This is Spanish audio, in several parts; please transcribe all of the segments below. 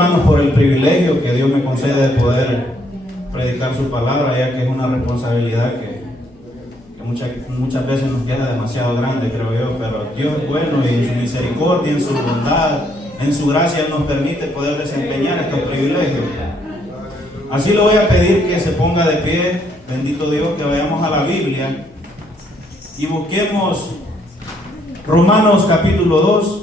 hermanos, por el privilegio que Dios me concede de poder predicar su palabra, ya que es una responsabilidad que muchas veces nos queda demasiado grande, creo yo, pero Dios es bueno y en su misericordia, en su bondad, en su gracia, Él nos permite poder desempeñar estos privilegios. Así le voy a pedir que se ponga de pie, bendito Dios, que vayamos a la Biblia y busquemos Romanos capítulo 2.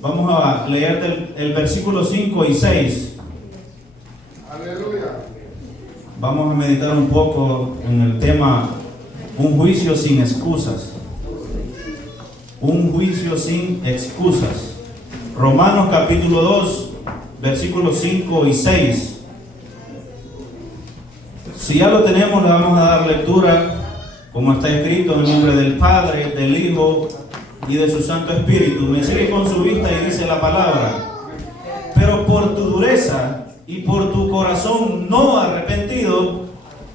Vamos a leer el versículo 5 y 6. Aleluya. Vamos a meditar un poco en el tema un juicio sin excusas. Un juicio sin excusas. Romanos capítulo 2, versículos 5 y 6. Si ya lo tenemos, le vamos a dar lectura, como está escrito, en el nombre del Padre, del Hijo y de su Santo Espíritu. Me sigue con su vista y dice la palabra: pero por tu dureza y por tu corazón no arrepentido,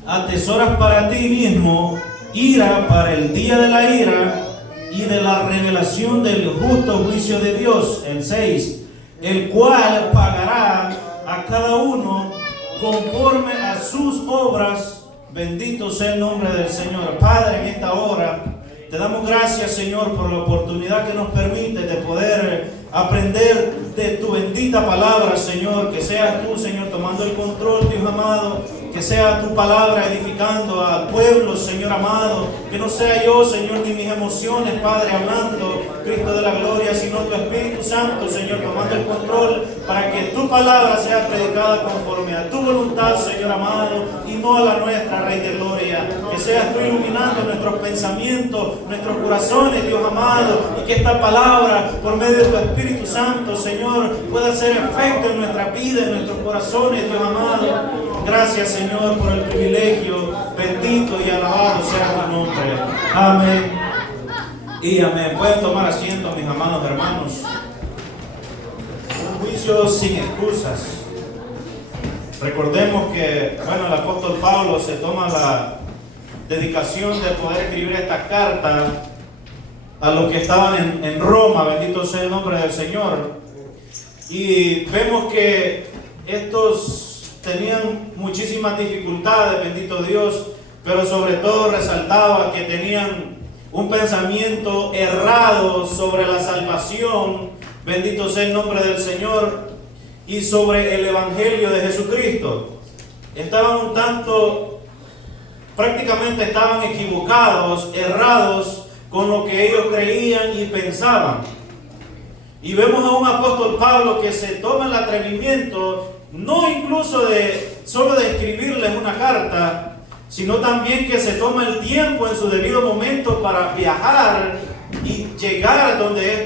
atesoras para ti mismo ira para el día de la ira y de la revelación del justo juicio de Dios. El 6, el cual pagará a cada uno conforme a sus obras. Bendito sea el nombre del Señor. Padre, en esta hora te damos gracias, Señor, por la oportunidad que nos permite de poder aprender de tu bendita palabra, Señor. Que seas tú, Señor, tomando el control, Dios amado. Que sea tu palabra edificando al pueblo, Señor amado. Que no sea yo, Señor, ni mis emociones, Padre, hablando, Cristo de la gloria, sino tu Espíritu Santo, Señor, tomando el control para que tu palabra sea predicada conforme a tu voluntad, Señor amado, y no a la nuestra, Rey de gloria. Que seas tú iluminando nuestros pensamientos, nuestros corazones, Dios amado, y que esta palabra, por medio de tu Espíritu Santo, Señor, pueda hacer efecto en nuestra vida, en nuestros corazones, Dios amado. Gracias, Señor, por el privilegio. Bendito y alabado sea tu nombre. Amén y amén. Pueden tomar asiento, mis amados hermanos. Un juicio sin excusas. Recordemos que, el apóstol Pablo se toma la dedicación de poder escribir esta carta a los que estaban en Roma. Bendito sea el nombre del Señor. Y vemos que estos tenían muchísimas dificultades, bendito Dios, pero sobre todo resaltaba que tenían un pensamiento errado sobre la salvación, bendito sea el nombre del Señor, y sobre el Evangelio de Jesucristo. Estaban un tanto, prácticamente estaban equivocados, errados con lo que ellos creían y pensaban. Y vemos a un apóstol Pablo que se toma el atrevimiento, no incluso solo de escribirles una carta, sino también que se toma el tiempo en su debido momento para viajar y llegar donde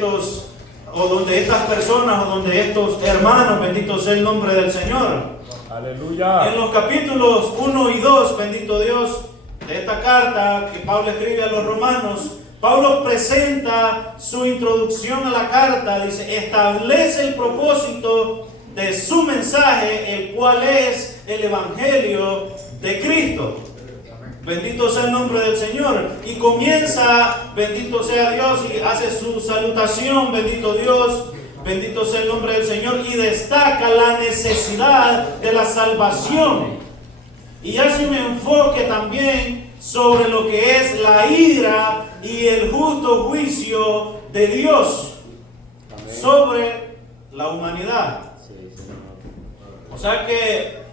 estas personas o donde estos hermanos, bendito sea el nombre del Señor. Aleluya. En los capítulos 1 y 2, bendito Dios, de esta carta que Pablo escribe a los romanos, Pablo presenta su introducción a la carta, dice, establece el propósito de su mensaje, el cual es el Evangelio de Cristo. Bendito sea el nombre del Señor. Y comienza, bendito sea Dios, y hace su salutación, bendito Dios, bendito sea el nombre del Señor, y destaca la necesidad de la salvación. Y hace un enfoque también sobre lo que es la ira y el justo juicio de Dios sobre la humanidad. O sea que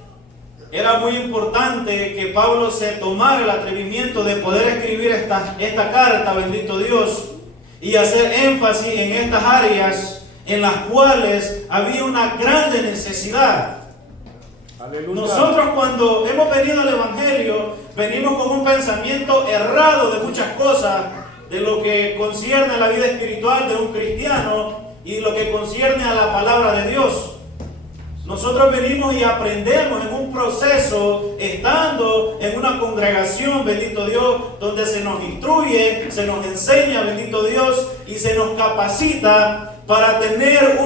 era muy importante que Pablo se tomara el atrevimiento de poder escribir esta carta, bendito Dios, y hacer énfasis en estas áreas en las cuales había una grande necesidad. Aleluya. Nosotros, cuando hemos venido al Evangelio, venimos con un pensamiento errado de muchas cosas, de lo que concierne a la vida espiritual de un cristiano y lo que concierne a la palabra de Dios. Nosotros venimos y aprendemos en un proceso, estando en una congregación, bendito Dios, donde se nos instruye, se nos enseña, bendito Dios, y se nos capacita para tener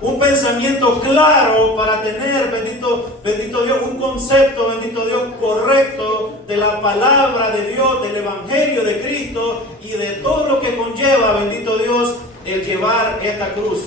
un pensamiento claro, para tener, bendito Dios, un concepto, bendito Dios, correcto de la palabra de Dios, del Evangelio de Cristo y de todo lo que conlleva, bendito Dios, el llevar esta cruz.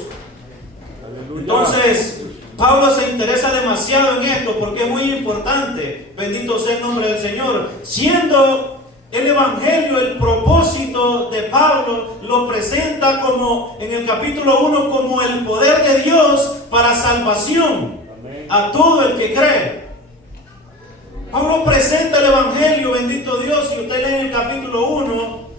Aleluya. Entonces, Pablo se interesa demasiado en esto porque es muy importante. Bendito sea el nombre del Señor. Siendo el Evangelio el propósito de Pablo, lo presenta como en el capítulo 1 como el poder de Dios para salvación a todo el que cree. Pablo presenta el Evangelio, bendito Dios. Si usted lee en el capítulo 1,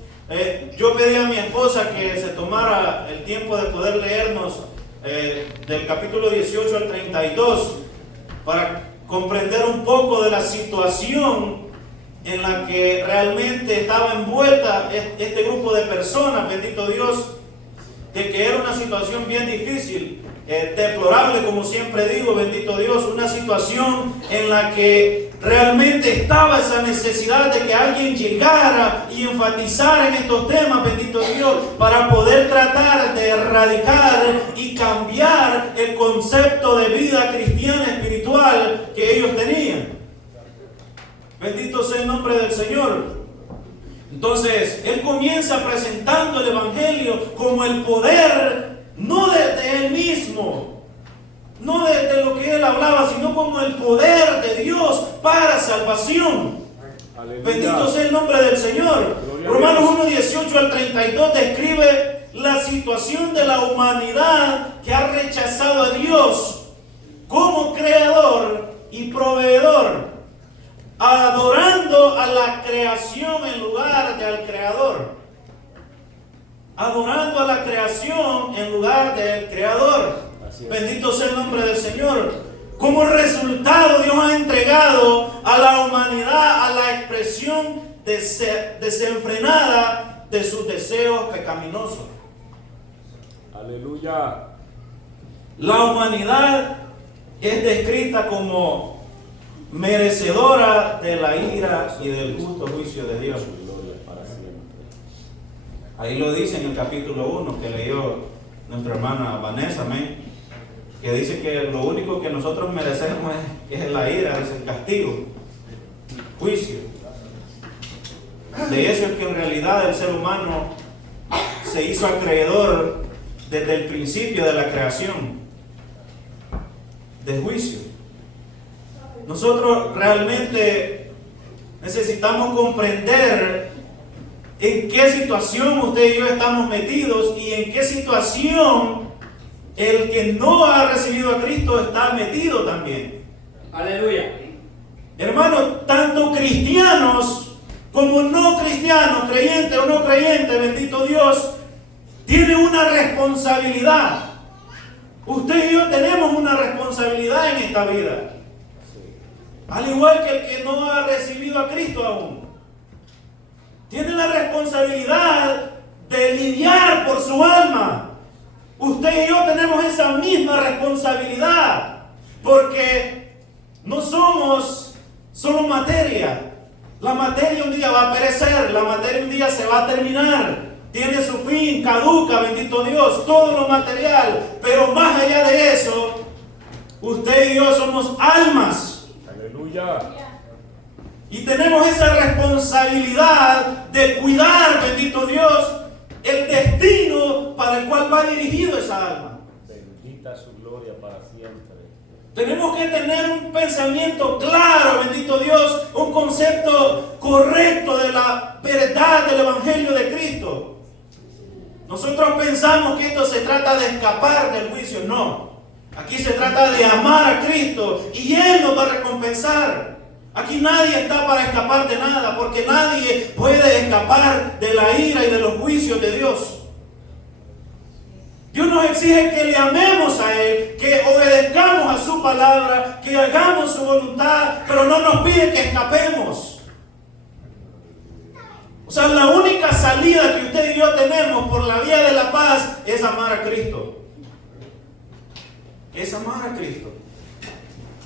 yo pedí a mi esposa que se tomara el tiempo de poder leernos del capítulo 18 al 32 para comprender un poco de la situación en la que realmente estaba envuelta este grupo de personas, bendito Dios, de que era una situación bien difícil, deplorable, como siempre digo, bendito Dios, una situación en la que realmente estaba esa necesidad de que alguien llegara y enfatizara en estos temas, bendito Dios, para poder tratar de erradicar y cambiar el concepto de vida cristiana espiritual que ellos tenían. Bendito sea el nombre del Señor. Entonces, él comienza presentando el Evangelio como el poder, no de él mismo, no de lo que él hablaba, sino como el poder de Dios para salvación. Aleluya. Bendito sea el nombre del Señor. Romanos 1, 18 al 32 describe la situación de la humanidad que ha rechazado a Dios como creador y proveedor, adorando a la creación en lugar de al creador. Adorando a la creación en lugar del creador. Bendito sea el nombre del Señor. Como resultado, Dios ha entregado a la humanidad a la expresión desenfrenada de sus deseos pecaminosos. Aleluya. La humanidad es descrita como merecedora de la ira y del justo juicio de Dios. Ahí lo dice en el capítulo 1 que leyó nuestra hermana Vanessa, amén, que dice que lo único que nosotros merecemos es la ira, es el castigo, juicio. De eso es que en realidad el ser humano se hizo acreedor desde el principio de la creación, del juicio. Nosotros realmente necesitamos comprender en qué situación usted y yo estamos metidos y en qué situación el que no ha recibido a Cristo está metido también. Aleluya. Hermanos, tanto cristianos como no cristianos, creyentes o no creyentes, bendito Dios, tienen una responsabilidad. Usted y yo tenemos una responsabilidad en esta vida. Al igual que el que no ha recibido a Cristo aún. Tiene la responsabilidad de lidiar por su alma. Usted y yo tenemos esa misma responsabilidad. Porque no somos solo materia. La materia un día va a perecer. La materia un día se va a terminar. Tiene su fin, caduca, bendito Dios, todo lo material. Pero más allá de eso, usted y yo somos almas. Aleluya. Y tenemos esa responsabilidad de cuidar, bendito Dios, el destino para el cual va dirigido esa alma. Bendita su gloria para siempre. Tenemos que tener un pensamiento claro, bendito Dios, un concepto correcto de la verdad del Evangelio de Cristo. Nosotros pensamos que esto se trata de escapar del juicio. No. Aquí se trata de amar a Cristo y Él nos va a recompensar. Aquí nadie está para escapar de nada, porque nadie puede escapar de la ira y de los juicios de Dios. Dios nos exige que le amemos a Él, que obedezcamos a su palabra, que hagamos su voluntad, pero no nos pide que escapemos. O sea, la única salida que usted y yo tenemos por la vía de la paz es amar a Cristo. Es amar a Cristo.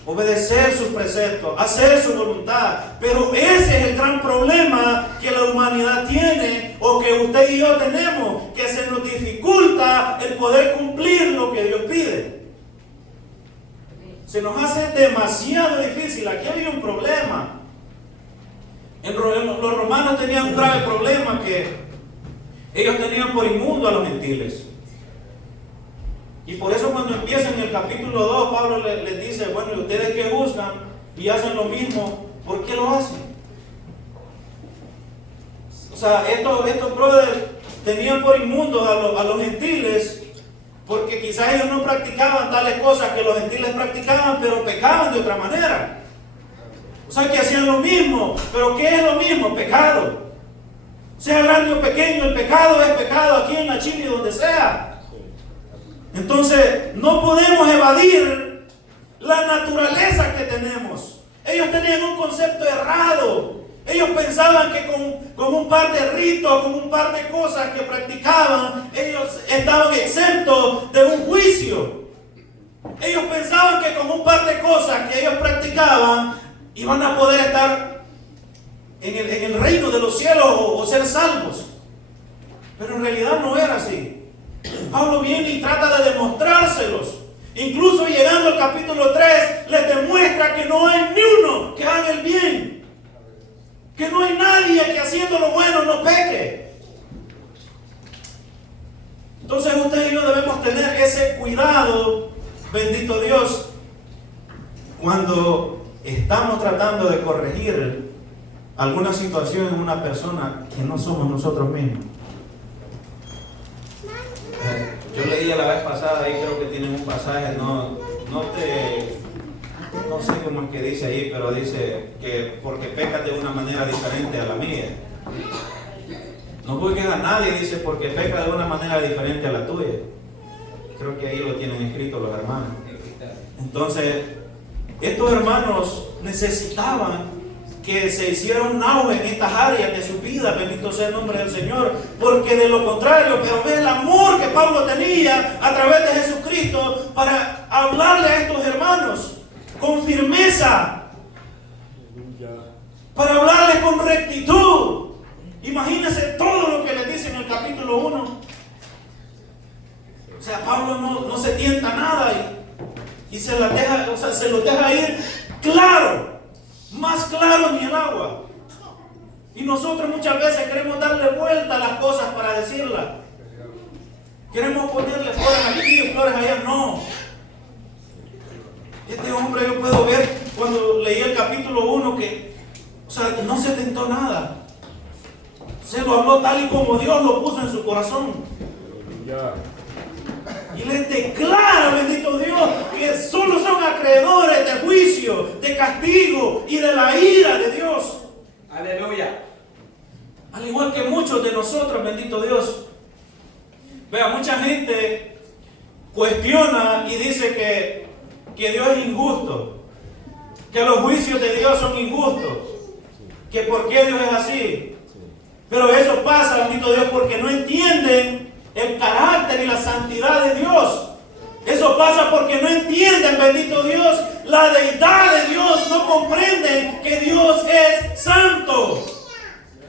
Obedecer sus preceptos, hacer su voluntad. Pero ese es el gran problema que la humanidad tiene, o que usted y yo tenemos, que se nos dificulta el poder cumplir lo que Dios pide. Se nos hace demasiado difícil. Aquí había un problema. Los romanos tenían un grave problema, que ellos tenían por inmundo a los gentiles. Y por eso cuando empieza en el capítulo 2, Pablo les dice, bueno, y ustedes que juzgan y hacen lo mismo, ¿por qué lo hacen? O sea, estos brothers tenían por inmundos a los gentiles, porque quizás ellos no practicaban tales cosas que los gentiles practicaban, pero pecaban de otra manera. O sea, que hacían lo mismo, pero ¿qué es lo mismo? Pecado. Sea grande o pequeño, el pecado es pecado aquí en la Chile, donde sea. Entonces, no podemos evadir la naturaleza que tenemos. Ellos tenían un concepto errado. Ellos pensaban que con un par de ritos, con un par de cosas que practicaban, ellos estaban exentos de un juicio. Ellos pensaban que con un par de cosas que ellos practicaban, iban a poder estar en el reino de los cielos o ser salvos. Pero en realidad no era así. Pablo viene y trata de demostrárselos. Incluso llegando al capítulo 3, les demuestra que no hay ni uno que haga el bien. Que no hay nadie que haciendo lo bueno no peque. Entonces usted y yo debemos tener ese cuidado, bendito Dios, cuando estamos tratando de corregir alguna situación en una persona que no somos nosotros mismos. Yo leía la vez pasada, ahí creo que tienen un pasaje, no sé cómo es que dice ahí, pero dice que porque pecas de una manera diferente a la mía. No juzgues a nadie, dice, porque peca de una manera diferente a la tuya. Creo que ahí lo tienen escrito los hermanos. Entonces, estos hermanos necesitaban que se hiciera un auge en estas áreas de su vida, bendito sea el nombre del Señor, porque de lo contrario, pero ve el amor que Pablo tenía a través de Jesucristo para hablarle a estos hermanos con firmeza, para hablarles con rectitud. Imagínense todo lo que les dice en el capítulo 1. O sea, Pablo no se tienta nada y se los deja ir claro. Más claro ni el agua. Y nosotros muchas veces queremos darle vuelta a las cosas para decirlas. Queremos ponerle flores aquí y flores allá. No. Este hombre, yo puedo ver cuando leí el capítulo 1 que, o sea, no se tentó nada. Se lo habló tal y como Dios lo puso en su corazón. Y les declara, bendito Dios, que solo son acreedores de juicio, de castigo y de la ira de Dios. Aleluya. Al igual que muchos de nosotros, bendito Dios. Vea, mucha gente cuestiona y dice que Dios es injusto, que los juicios de Dios son injustos, que por qué Dios es así. Pero eso pasa, bendito Dios, porque no entienden el carácter y la santidad de Dios. Eso pasa porque no entienden, bendito Dios, la deidad de Dios. No comprenden que Dios es santo.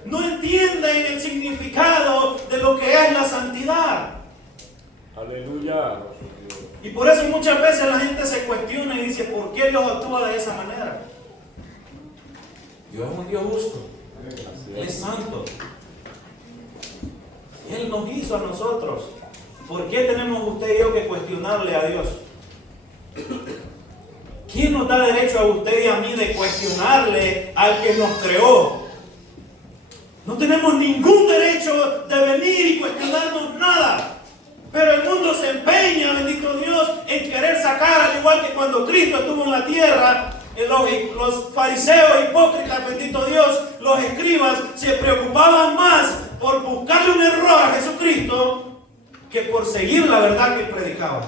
No entienden el significado de lo que es la santidad. Aleluya. Y por eso muchas veces la gente se cuestiona y dice, ¿por qué Dios actúa de esa manera? Dios es un Dios justo. Él es santo. Él nos hizo a nosotros. ¿Por qué tenemos usted y yo que cuestionarle a Dios? ¿Quién nos da derecho a usted y a mí de cuestionarle al que nos creó? No tenemos ningún derecho de venir y cuestionarnos nada. Pero el mundo se empeña, bendito Dios, en querer sacar, al igual que cuando Cristo estuvo en la tierra, los fariseos hipócritas, bendito Dios, los escribas, se preocupaban más por buscarle un error a Jesucristo que por seguir la verdad que él predicaba.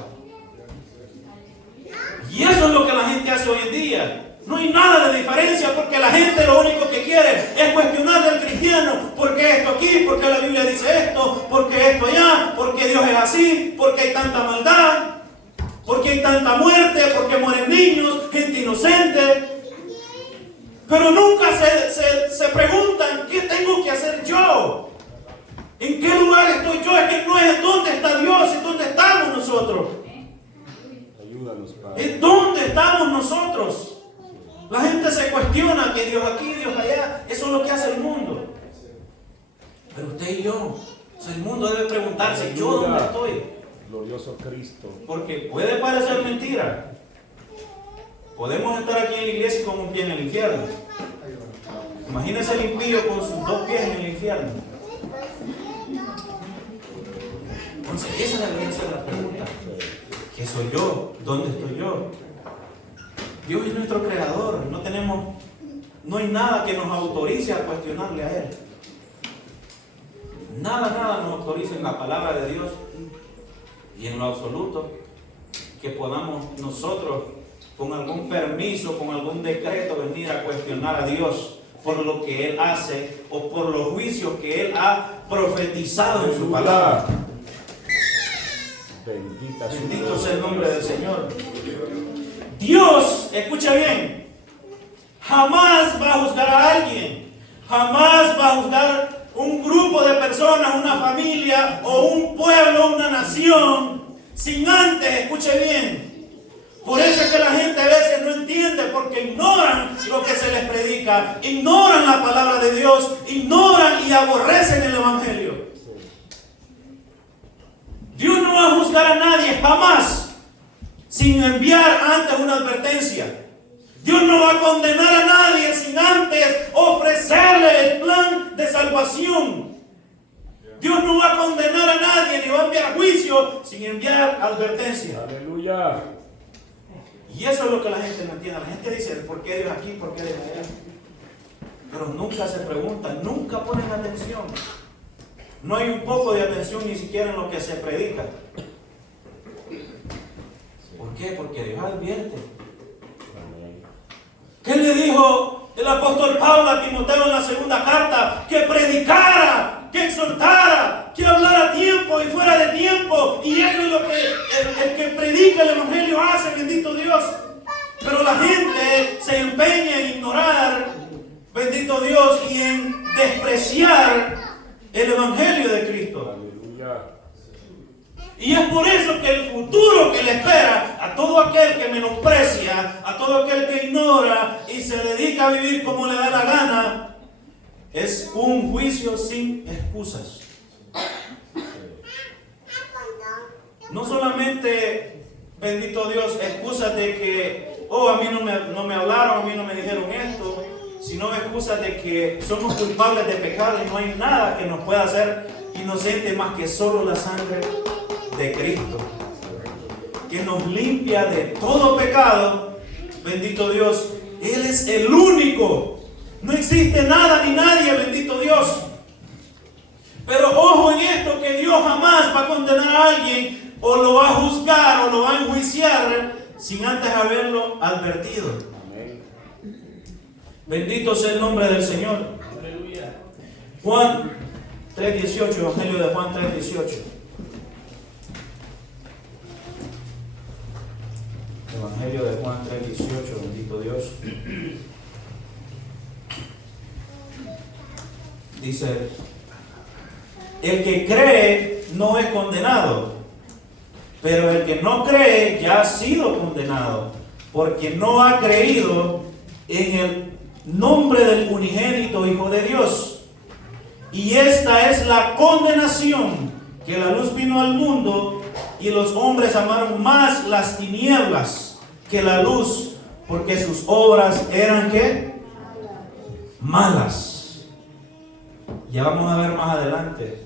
Y eso es lo que la gente hace hoy en día. No hay nada de diferencia porque la gente lo único que quiere es cuestionarle al cristiano. ¿Por qué esto aquí? ¿Por qué la Biblia dice esto? ¿Por qué esto allá? ¿Por qué Dios es así? ¿Por qué hay tanta maldad? ¿Por qué hay tanta muerte? ¿Por qué mueren niños? Gente inocente. Pero nunca se preguntan, ¿qué tengo que hacer yo? ¿En qué lugar estoy yo? Es que no es en dónde está Dios, es dónde estamos nosotros. Ayúdanos, Padre. ¿En dónde estamos nosotros? La gente se cuestiona que Dios aquí, Dios allá. Eso es lo que hace el mundo. Pero usted y yo, o sea, el mundo debe preguntarse, ¿yo dónde estoy? Glorioso Cristo. Porque puede parecer mentira. Podemos estar aquí en la iglesia con un pie en el infierno. Imagínese el impío con sus dos pies en el infierno. Entonces, esa debería ser la pregunta. ¿Qué soy yo? ¿Dónde estoy yo? Dios es nuestro creador. No hay nada que nos autorice a cuestionarle a Él. Nada nos autoriza en la palabra de Dios y en lo absoluto que podamos nosotros con algún permiso, con algún decreto venir a cuestionar a Dios por lo que Él hace o por los juicios que Él ha profetizado en su palabra. Bendito sea el nombre del Señor. Dios, escucha bien, jamás va a juzgar a alguien, jamás va a juzgar un grupo de personas, una familia o un pueblo, una nación, sin antes, escuche bien. Por eso es que la gente a veces no entiende, porque ignoran lo que se les predica, ignoran la palabra de Dios, ignoran y aborrecen el Evangelio. Dios no va a juzgar a nadie jamás sin enviar antes una advertencia. Dios no va a condenar a nadie sin antes ofrecerle el plan de salvación. Dios no va a condenar a nadie ni va a enviar juicio sin enviar advertencia. Aleluya. Y eso es lo que la gente no entiende. La gente dice, ¿por qué Dios aquí? ¿Por qué Dios allá? Pero nunca se preguntan, nunca ponen atención. No hay un poco de atención ni siquiera en lo que se predica. ¿Por qué? Porque Dios advierte. ¿Qué le dijo el apóstol Pablo a Timoteo en la segunda carta? Que predicara, que exhortara, que hablara a tiempo y fuera de tiempo. Y eso es lo que el que predica el Evangelio hace, bendito Dios. Pero la gente se empeña en ignorar, bendito Dios, y en despreciar el Evangelio de Cristo. Aleluya. Y es por eso que el futuro que le espera a todo aquel que menosprecia, a todo aquel que ignora y se dedica a vivir como le da la gana, es un juicio sin excusas. No solamente, bendito Dios, excusas de que, a mí no me hablaron, a mí no me dijeron esto, sino excusas de que somos culpables de pecado y no hay nada que nos pueda hacer inocentes más que solo la sangre de Cristo, que nos limpia de todo pecado. Bendito Dios, Él es el único. No existe nada ni nadie, bendito Dios. Pero ojo en esto, que Dios jamás va a condenar a alguien o lo va a juzgar o lo va a enjuiciar sin antes haberlo advertido. Amén. Bendito sea el nombre del Señor. Aleluya. Juan 3:18, Evangelio de Juan 3:18. Evangelio de Juan 3:18, bendito Dios. Dice, el que cree no es condenado, pero el que no cree ya ha sido condenado, porque no ha creído en el nombre del unigénito Hijo de Dios. Y esta es la condenación, que la luz vino al mundo y los hombres amaron más las tinieblas que la luz, porque sus obras eran ¿qué? Malas. Ya vamos a ver más adelante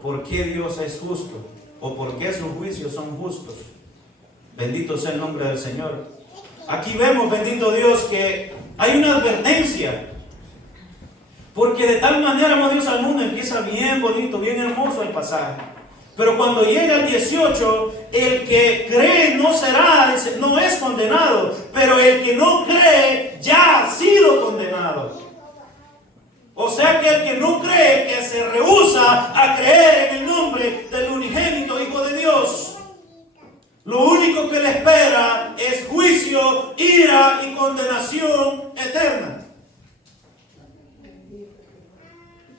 por qué Dios es justo o por qué sus juicios son justos. Bendito sea el nombre del Señor. Aquí vemos, bendito Dios, que hay una advertencia. Porque de tal manera amó Dios al mundo, empieza bien bonito, bien hermoso el pasaje. Pero cuando llega el 18, el que cree no será, no es condenado, pero el que no cree ya ha sido condenado. O sea que el que no cree, que se rehúsa a creer en el nombre del unigénito Hijo de Dios, lo único que le espera es juicio, ira y condenación eterna.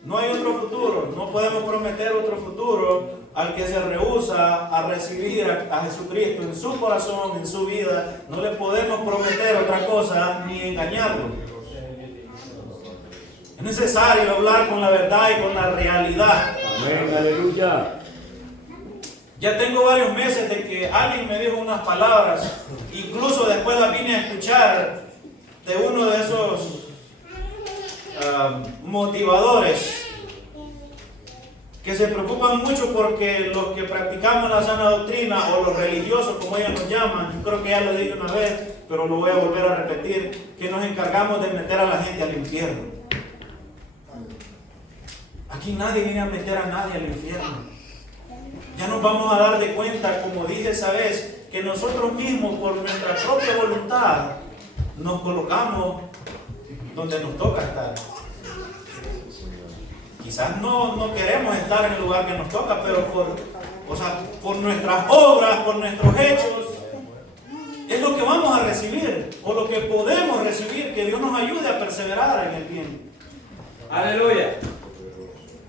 No hay otro futuro, no podemos prometer otro futuro al que se rehúsa a recibir a Jesucristo en su corazón, en su vida. No le podemos prometer otra cosa ni engañarlo. Es necesario hablar con la verdad y con la realidad. Amén, aleluya. Ya tengo varios meses de que alguien me dijo unas palabras, incluso después las vine a escuchar de uno de esos motivadores que se preocupan mucho porque los que practicamos la sana doctrina, o los religiosos como ellos nos llaman, yo creo que ya lo dije una vez, pero lo voy a volver a repetir, que nos encargamos de meter a la gente al infierno. Aquí nadie viene a meter a nadie al infierno. Ya nos vamos a dar de cuenta, como dije esa vez, que nosotros mismos por nuestra propia voluntad nos colocamos donde nos toca estar. Quizás no queremos estar en el lugar que nos toca, pero por nuestras obras, por nuestros hechos, es lo que vamos a recibir, o lo que podemos recibir, que Dios nos ayude a perseverar en el bien. Aleluya.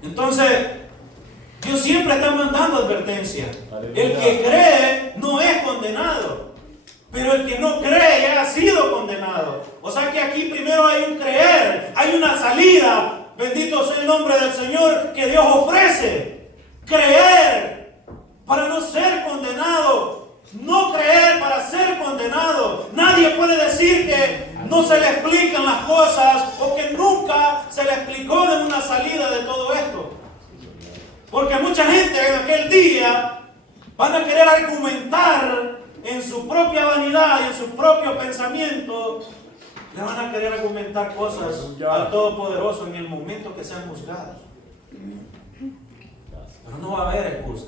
Entonces, Dios siempre está mandando advertencia. El que cree no es condenado, pero el que no cree ya ha sido condenado. O sea que aquí primero hay un creer, hay una salida. Bendito sea el nombre del Señor que Dios ofrece. Creer para no ser condenado. No creer para ser condenado. Nadie puede decir que no se le explican las cosas o que nunca se le explicó de una salida de todo esto. Porque mucha gente en aquel día van a querer argumentar en su propia vanidad y en su propio pensamiento. Le van a querer argumentar cosas al Todopoderoso en el momento que sean juzgados. Pero no va a haber excusa.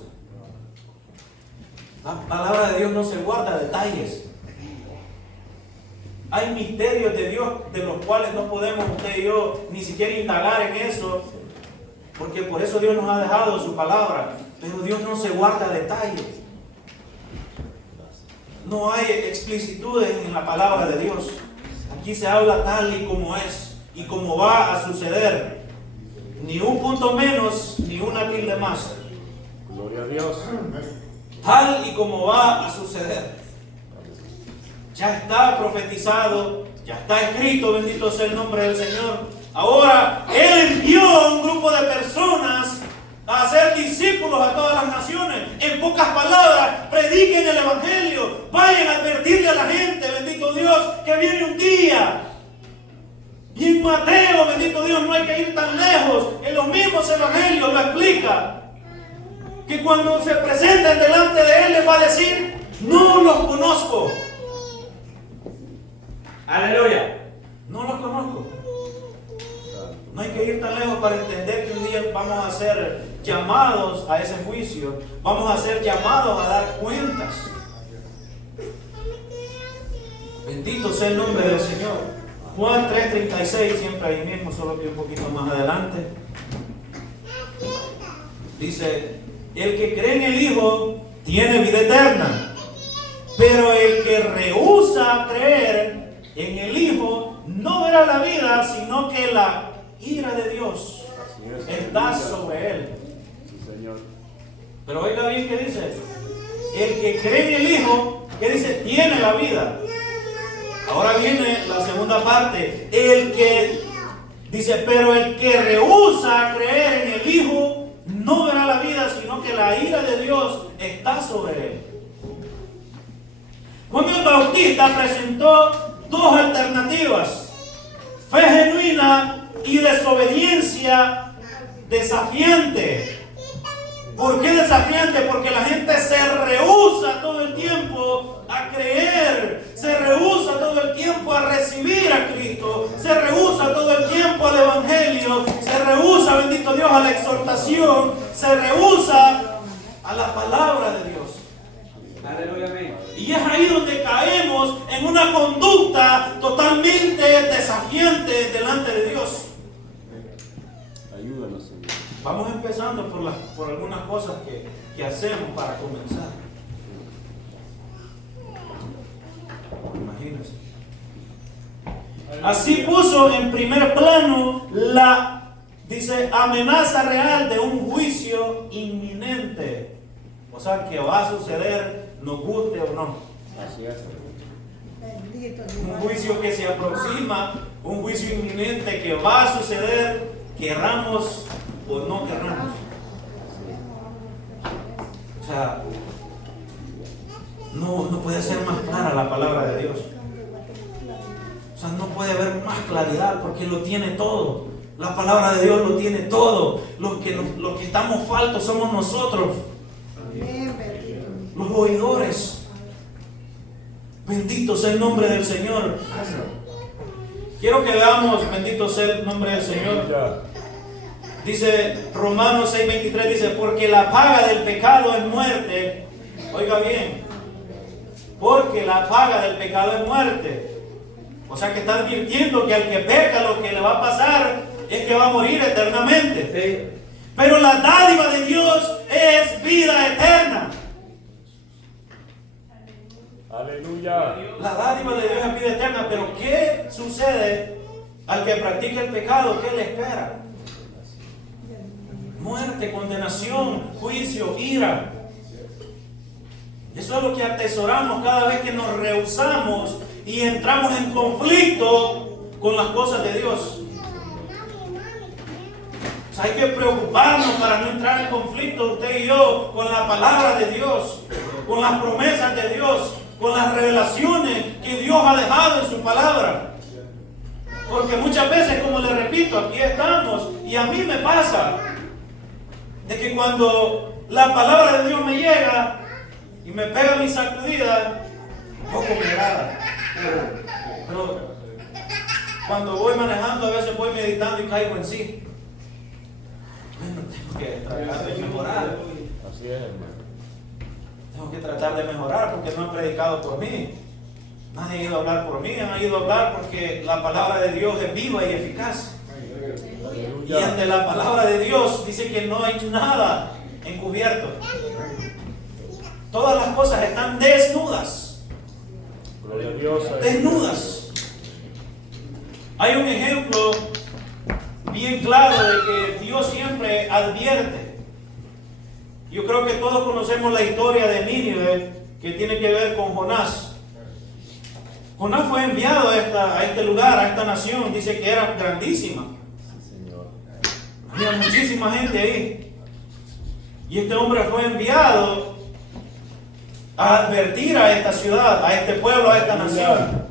La palabra de Dios no se guarda detalles. Hay misterios de Dios de los cuales no podemos usted y yo ni siquiera indagar en eso, porque por eso Dios nos ha dejado su palabra. Pero Dios no se guarda detalles. No hay explicitudes en la palabra de Dios. Aquí se habla tal y como es y como va a suceder. Ni un punto menos, ni una tilde más. Gloria a Dios. Tal y como va a suceder. Ya está profetizado, ya está escrito, bendito sea el nombre del Señor. Ahora, Él envió a un grupo de personas a hacer discípulos a todas las naciones. En pocas palabras, prediquen el Evangelio. Vayan a advertirle a la gente, bendito Dios, que viene un día. Y en Mateo, bendito Dios, no hay que ir tan lejos. En los mismos Evangelios lo explica. Que cuando se presenten delante de Él les va a decir, no los conozco. Aleluya. No los conozco. No hay que ir tan lejos para entender que un día vamos a ser llamados a ese juicio. Vamos a ser llamados a dar cuentas. Bendito sea el nombre del Señor. Juan 3:36, siempre ahí mismo, solo que un poquito más adelante. Dice, el que cree en el Hijo tiene vida eterna, pero el que rehúsa creer en el Hijo no verá la vida, sino que la ira de Dios está sobre él. Sí, Señor. Pero oiga bien que dice, el que cree en el Hijo, que dice, tiene la vida. Ahora viene la segunda parte, el que dice, pero el que rehúsa creer en el Hijo no verá la vida, sino que la ira de Dios está sobre él. Juan el Bautista presentó dos alternativas: fe genuina y desobediencia desafiante. ¿Por qué desafiante? Porque la gente se rehúsa todo el tiempo a creer, se rehúsa todo el tiempo a recibir a Cristo, se rehúsa todo el tiempo al Evangelio, se rehúsa, bendito Dios, a la exhortación, se rehúsa a la palabra de Dios. Aleluya, amén. Y es ahí donde caemos en una conducta totalmente desafiante delante de Dios. Ayúdanos, Señor. Vamos empezando por algunas cosas que hacemos para comenzar. Imagínense. Así puso en primer plano la, dice, amenaza real de un juicio inminente. O sea, que va a suceder, nos guste o no. Así es. Un juicio que se aproxima, un juicio inminente que va a suceder, querramos o no querramos. O sea, no puede ser más clara la palabra de Dios. O sea, no puede haber más claridad porque lo tiene todo. La palabra de Dios lo tiene todo. Los que estamos faltos somos nosotros, los oidores. Bendito sea el nombre del Señor. Quiero que veamos, bendito sea el nombre del Señor. Dice Romanos 6:23, dice, porque la paga del pecado es muerte. Oiga bien, porque la paga del pecado es muerte. O sea que está advirtiendo que al que peca lo que le va a pasar es que va a morir eternamente. Sí. Pero la dádiva de Dios es vida eterna. Aleluya. La dádiva de Dios es vida eterna. Pero ¿qué sucede al que practica el pecado? ¿Qué le espera? Muerte, condenación, juicio, ira. Eso es lo que atesoramos cada vez que nos rehusamos y entramos en conflicto con las cosas de Dios. O sea, hay que preocuparnos para no entrar en conflicto usted y yo con la palabra de Dios, con las promesas de Dios, con las revelaciones que Dios ha dejado en su palabra. Porque muchas veces, como le repito, aquí estamos y a mí me pasa de que cuando la palabra de Dios me llega y me pega mi sacudida, un poco me agrada. Pero cuando voy manejando, a veces voy meditando y caigo en sí. Bueno, tengo que tratar de mejorar. Así es, hermano. Tengo que tratar de mejorar porque no han predicado por mí. Nadie ha ido a hablar por mí, han ido a hablar porque la palabra de Dios es viva y eficaz. Y ante la palabra de Dios dice que no hay nada encubierto. Todas las cosas están desnudas. Gloria a Dios. Desnudas. Hay un ejemplo bien claro de que Dios siempre advierte. Yo creo que todos conocemos la historia de Nínive, que tiene que ver con Jonás. Jonás fue enviado a este lugar, a esta nación. Dice que era grandísima. Había muchísima gente ahí. Y este hombre fue enviado a advertir a esta ciudad, a este pueblo, a esta nación.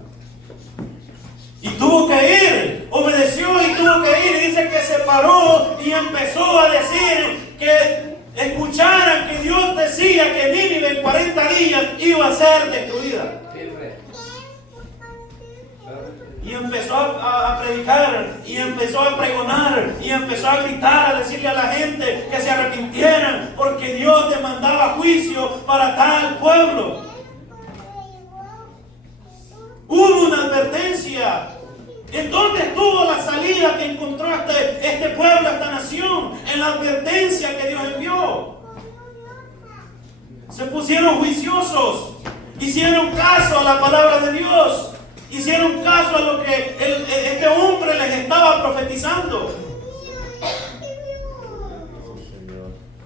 Y tuvo que ir, obedeció y tuvo que ir. Y dice que se paró y empezó a decir que escucharan que Dios decía que Nínive en 40 días iba a ser destruida. Y empezó a predicar, y empezó a pregonar, y empezó a gritar, a decirle a la gente que se arrepintieran, porque Dios demandaba juicio para tal pueblo. Hubo una advertencia. ¿En dónde estuvo la salida que encontró este pueblo, esta nación? En la advertencia que Dios envió. Se pusieron juiciosos, hicieron caso a la palabra de Dios. Hicieron caso a lo que este hombre les estaba profetizando.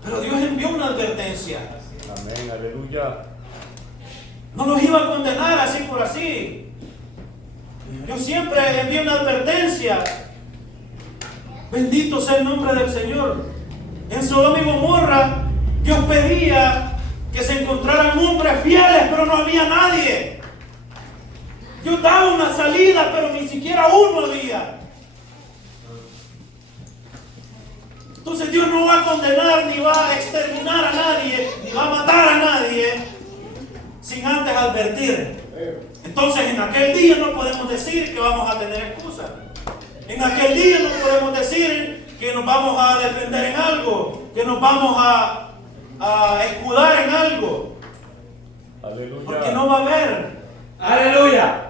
Pero Dios envió una advertencia. Amén, aleluya. No los iba a condenar así por así. Dios siempre envía una advertencia. Bendito sea el nombre del Señor. En Sodoma y Gomorra, Dios pedía que se encontraran hombres fieles, pero no había nadie. Dios daba una salida, pero ni siquiera uno había. Entonces Dios no va a condenar, ni va a exterminar a nadie, ni va a matar a nadie, sin antes advertir. Entonces en aquel día no podemos decir que vamos a tener excusa. En aquel día no podemos decir que nos vamos a defender en algo, que nos vamos a escudar en algo. Aleluya. Porque no va a haber. Aleluya.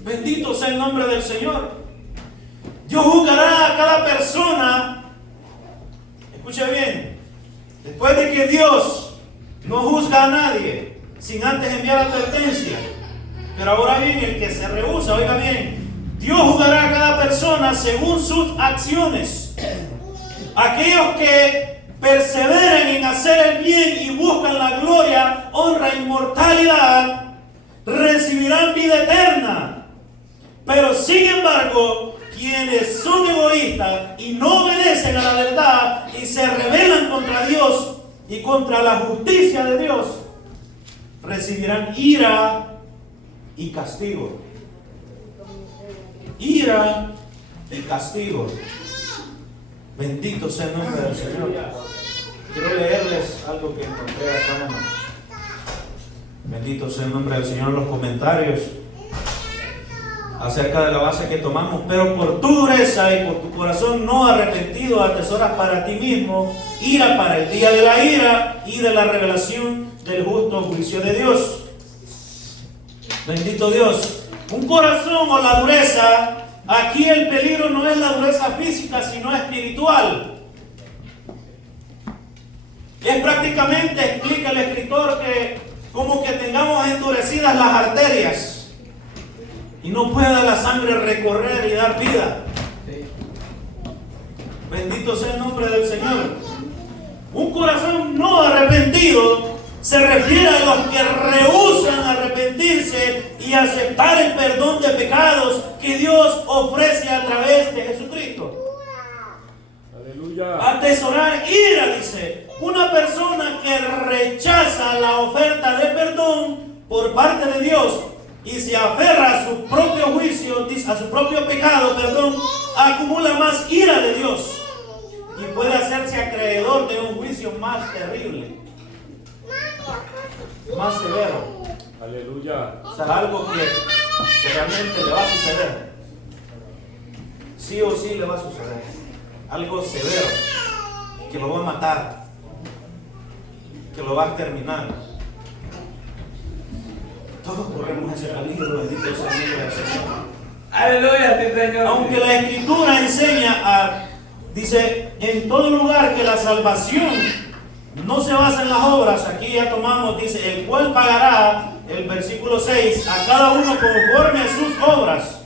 Bendito sea el nombre del Señor. Dios juzgará a cada persona. Escuche bien. Después de que Dios no juzga a nadie sin antes enviar advertencia. Pero ahora bien, el que se rehúsa, oiga bien, Dios juzgará a cada persona según sus acciones. Aquellos que perseveren en hacer el bien y buscan la gloria, honra e inmortalidad, recibirán vida eterna. Pero sin embargo, quienes son egoístas y no obedecen a la verdad y se rebelan contra Dios, y contra la justicia de Dios recibirán ira y castigo. Ira y castigo. Bendito sea el nombre del Señor. Quiero leerles algo que encontré acá. Bendito sea el nombre del Señor en los comentarios acerca de la base que tomamos. Pero por tu dureza y por tu corazón no arrepentido atesoras para ti mismo ira para el día de la ira y de la revelación del justo juicio de Dios. Bendito Dios. Un corazón o la dureza, aquí el peligro no es la dureza física, sino espiritual. Es prácticamente, explica el escritor, que como que tengamos endurecidas las arterias y no pueda la sangre recorrer y dar vida. Bendito sea el nombre del Señor. Un corazón no arrepentido se refiere a los que rehúsan arrepentirse y aceptar el perdón de pecados que Dios ofrece a través de Jesucristo. Aleluya. Atesorar ira, dice. Una persona que rechaza la oferta de perdón por parte de Dios y se aferra a su propio juicio, a su propio pecado, acumula más ira de Dios y puede hacerse acreedor de un juicio más terrible, más severo. Aleluya. O sea, algo que realmente le va a suceder. Sí o sí le va a suceder. Algo severo que lo va a matar, que lo va a exterminar. Todos corremos ese peligro, bendito sea el nombre del Señor. Aleluya, sí, Señor. Aunque la Escritura enseña dice, en todo lugar que la salvación no se basa en las obras, aquí ya tomamos, dice, el cual pagará, el versículo 6, a cada uno conforme a sus obras.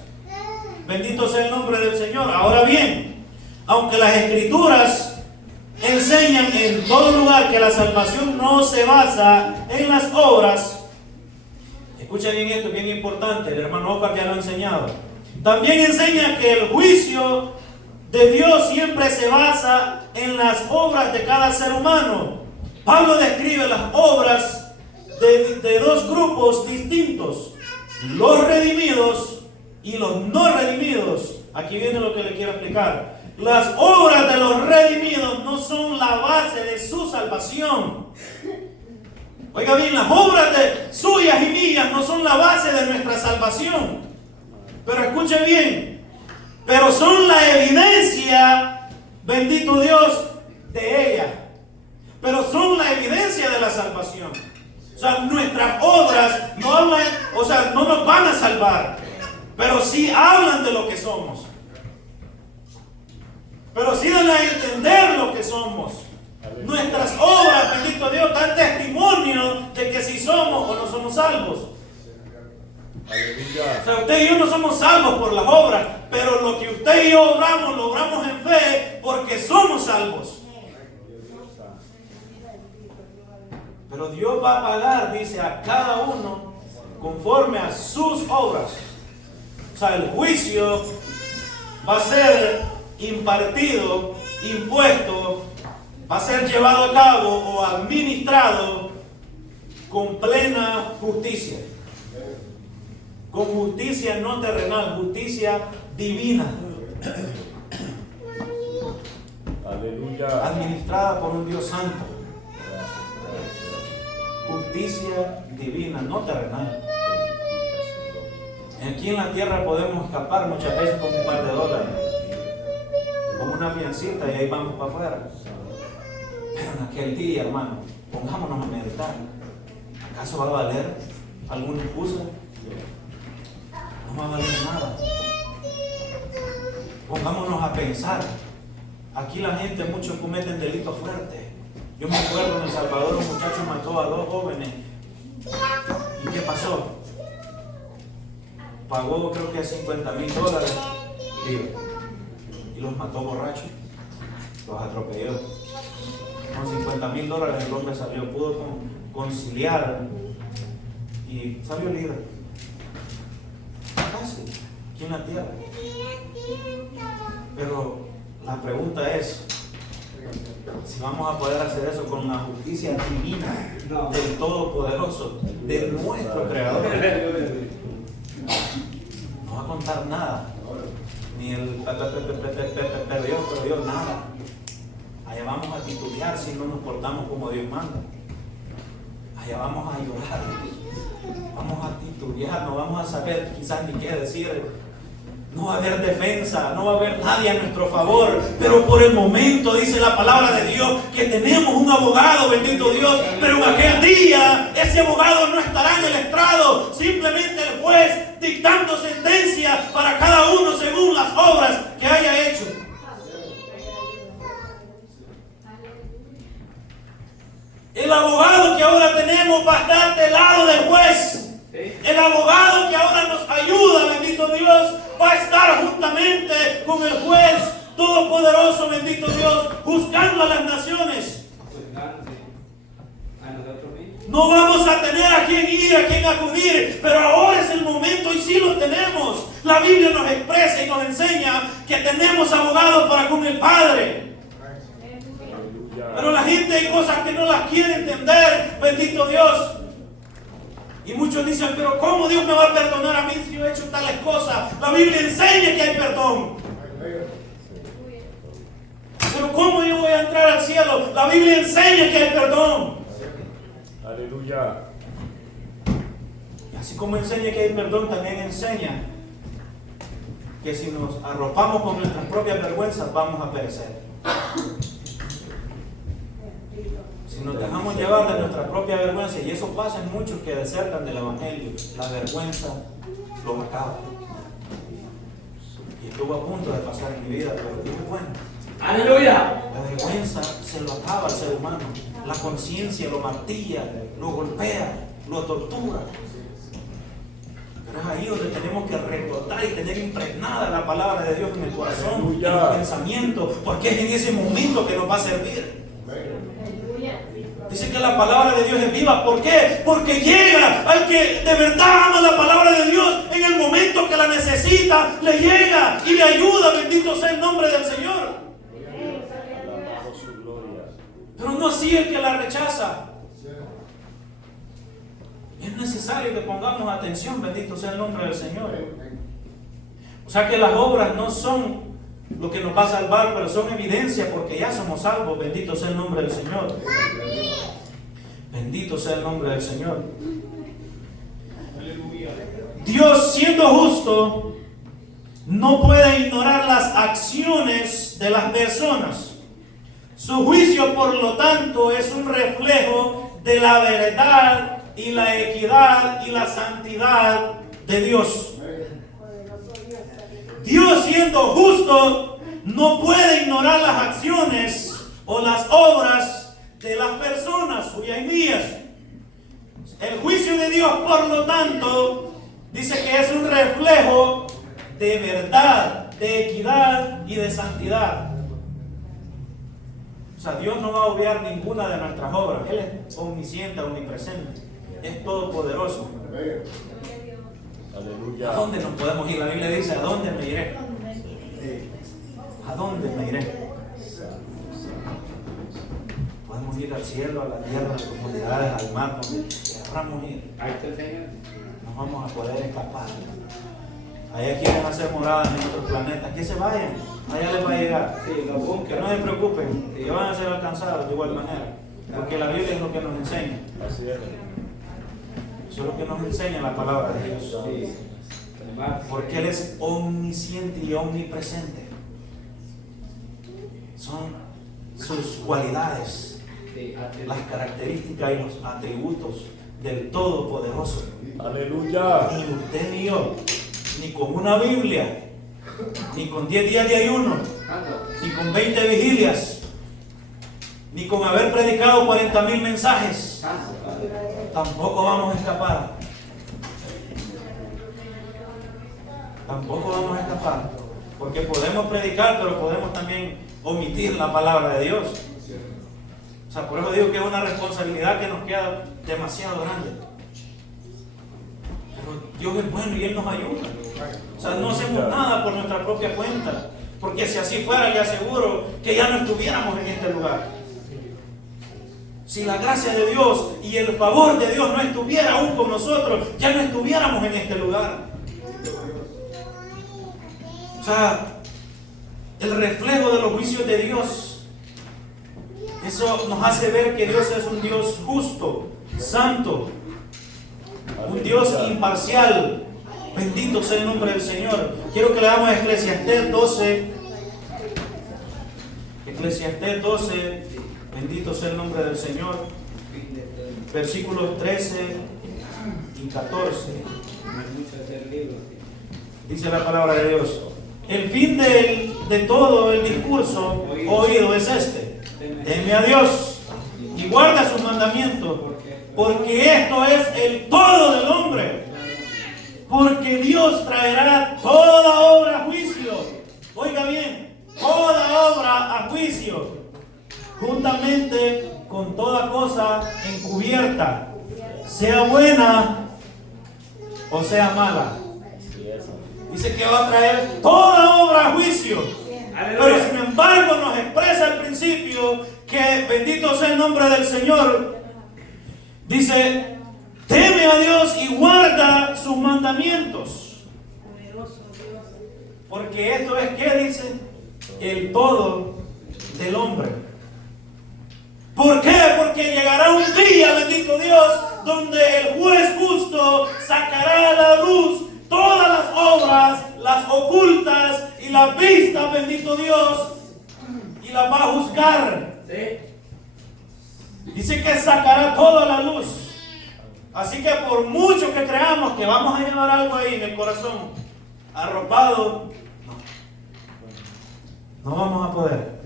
Bendito sea el nombre del Señor. Ahora bien, aunque las Escrituras enseñan en todo lugar que la salvación no se basa en las obras, escucha bien esto, es bien importante, el hermano Oscar ya lo ha enseñado. También enseña que el juicio de Dios siempre se basa en las obras de cada ser humano. Pablo describe las obras de dos grupos distintos, los redimidos y los no redimidos. Aquí viene lo que le quiero explicar. Las obras de los redimidos no son la base de su salvación. Oiga bien, las obras de suyas y mías no son la base de nuestra salvación. Pero escuche bien, pero son la evidencia, bendito Dios, de ella. Pero son la evidencia de la salvación. O sea, nuestras obras no hablan, o sea, no nos van a salvar, pero sí hablan de lo que somos. Pero sí dan a entender lo que somos. Nuestras obras, bendito Dios, dan testimonio de que si somos o no somos salvos. Aleluya. O sea, usted y yo no somos salvos por las obras, pero lo que usted y yo obramos, lo obramos en fe porque somos salvos. Pero Dios va a pagar, dice, a cada uno conforme a sus obras. O sea, el juicio va a ser impartido, impuesto, va a ser llevado a cabo o administrado con plena justicia. Con justicia no terrenal, justicia divina. Aleluya. Administrada por un Dios santo. Justicia divina, no terrenal. Aquí en la tierra podemos escapar muchas veces con un par de dólares, con una fiancita, y ahí vamos para afuera. Pero en aquel día, hermano, pongámonos a meditar. ¿Acaso va a valer alguna excusa? No va a valer nada. Pongámonos a pensar. Aquí la gente, muchos cometen delitos fuertes. Yo me acuerdo en El Salvador, un muchacho mató a 2 jóvenes. ¿Y qué pasó? Pagó creo que $50,000 y los mató borrachos. Los atropelló. Con $50,000 el hombre salió, pudo conciliar y salió libre. Fácil, aquí en la tierra. Pero la pregunta es, Si vamos a poder hacer eso con la justicia divina del Todopoderoso, de nuestro Creador, no va a contar nada. Ni el Dios, nada. Allá vamos a titubear si no nos portamos como Dios manda. Allá vamos a llorar. Vamos a titubear, no vamos a saber quizás ni qué decir. No va a haber defensa, no va a haber nadie a nuestro favor. Pero por el momento dice la palabra de Dios que tenemos un abogado, bendito Dios. Pero en aquel día ese abogado no estará en el estrado. Simplemente el juez dictando sentencia para cada uno según las obras que haya hecho. El abogado que ahora tenemos va a estar del lado del juez. El abogado que ahora nos ayuda, bendito Dios, va a estar juntamente con el juez todopoderoso, bendito Dios, juzgando a las naciones. No vamos a tener a quién ir, a quién acudir, pero ahora es el momento y sí lo tenemos. La Biblia nos expresa y nos enseña que tenemos abogados para con el Padre. Pero la gente hay cosas que no las quiere entender, bendito Dios. Y muchos dicen, pero ¿cómo Dios me va a perdonar a mí si yo he hecho tales cosas? La Biblia enseña que hay perdón. Pero ¿cómo yo voy a entrar al cielo? La Biblia enseña que hay perdón. Aleluya. Y así como enseña que hay perdón, también enseña que si nos arropamos con nuestras propias vergüenzas, vamos a perecer. Si nos dejamos llevar de nuestra propia vergüenza, y eso pasa en muchos que desertan del Evangelio, la vergüenza los acaba. Y estuvo a punto de pasar en mi vida, pero Dios es bueno. Aleluya. La vergüenza se lo acaba al ser humano. La conciencia lo martilla, lo golpea, lo tortura. Pero es ahí donde tenemos que recordar y tener impregnada la palabra de Dios en el corazón, en los pensamientos, porque es en ese momento que nos va a servir. Dice que la palabra de Dios es viva. ¿Por qué? Porque llega al que de verdad ama la palabra de Dios. En el momento que la necesita, le llega y le ayuda. Bendito sea el nombre del Señor. Pero no así el que la rechaza. Es necesario que pongamos atención. Bendito sea el nombre del Señor. O sea que las obras no son lo que nos va a salvar, pero son evidencia porque ya somos salvos. Bendito sea el nombre del Señor. Bendito sea el nombre del Señor. Dios, siendo justo, no puede ignorar las acciones de las personas. Su juicio, por lo tanto, es un reflejo de la verdad y la equidad y la santidad de Dios. Dios, siendo justo, no puede ignorar las acciones o las obras de las personas, suyas y mías. El juicio de Dios, por lo tanto, dice que es un reflejo de verdad, de equidad y de santidad. O sea, Dios no va a obviar ninguna de nuestras obras. Él es omnisciente, omnipresente, es todopoderoso. Aleluya. ¿A dónde nos podemos ir? La Biblia dice, ¿a dónde me iré? ¿A dónde me iré? Podemos ir al cielo, a la tierra, a las profundidades, al mar, donde queramos ir. No vamos a poder escapar. Allá quieren hacer moradas en otros planetas. Que se vayan, allá les va a llegar. Que no se preocupen, que van a ser alcanzados de igual manera. Porque la Biblia es lo que nos enseña. Así es. Eso es lo que nos enseña la palabra de Dios. Porque Él es omnisciente y omnipresente. Son sus cualidades, las características y los atributos del Todopoderoso. Aleluya. Ni usted ni yo, ni con una Biblia, ni con 10 días de ayuno, ni con 20 vigilias, ni con haber predicado 40,000 mensajes, tampoco vamos a escapar. Tampoco vamos a escapar. Porque podemos predicar, pero podemos también omitir la palabra de Dios. O sea, por eso digo que es una responsabilidad que nos queda demasiado grande. Pero Dios es bueno y Él nos ayuda. O sea, no hacemos nada por nuestra propia cuenta. Porque si así fuera, le aseguro que ya no estuviéramos en este lugar. Si la gracia de Dios y el favor de Dios no estuviera aún con nosotros, ya no estuviéramos en este lugar. O sea, el reflejo de los juicios de Dios, eso nos hace ver que Dios es un Dios justo, santo, un Dios imparcial. Bendito sea el nombre del Señor. Quiero que leamos Eclesiastés 12. Eclesiastés 12. Bendito sea el nombre del Señor. Versículos 13 y 14. Dice la palabra de Dios: el fin de todo el discurso oído es este: teme a Dios y guarda sus mandamientos, porque esto es el todo del hombre. Porque Dios traerá toda obra a juicio. Oiga bien, toda obra a juicio, juntamente con toda cosa encubierta, sea buena o sea mala. Dice que va a traer toda obra a juicio. Pero sin embargo nos expresa al principio que bendito sea el nombre del Señor. Dice: teme a Dios y guarda sus mandamientos. Porque esto es, ¿qué dice? El todo del hombre. ¿Por qué? Porque llegará un día, bendito Dios, donde el juez justo sacará a la luz todas las obras, las ocultas y las vistas, bendito Dios, y las va a juzgar. Dice que sacará toda la luz. Así que por mucho que creamos que vamos a llevar algo ahí en el corazón arropado, no vamos a poder.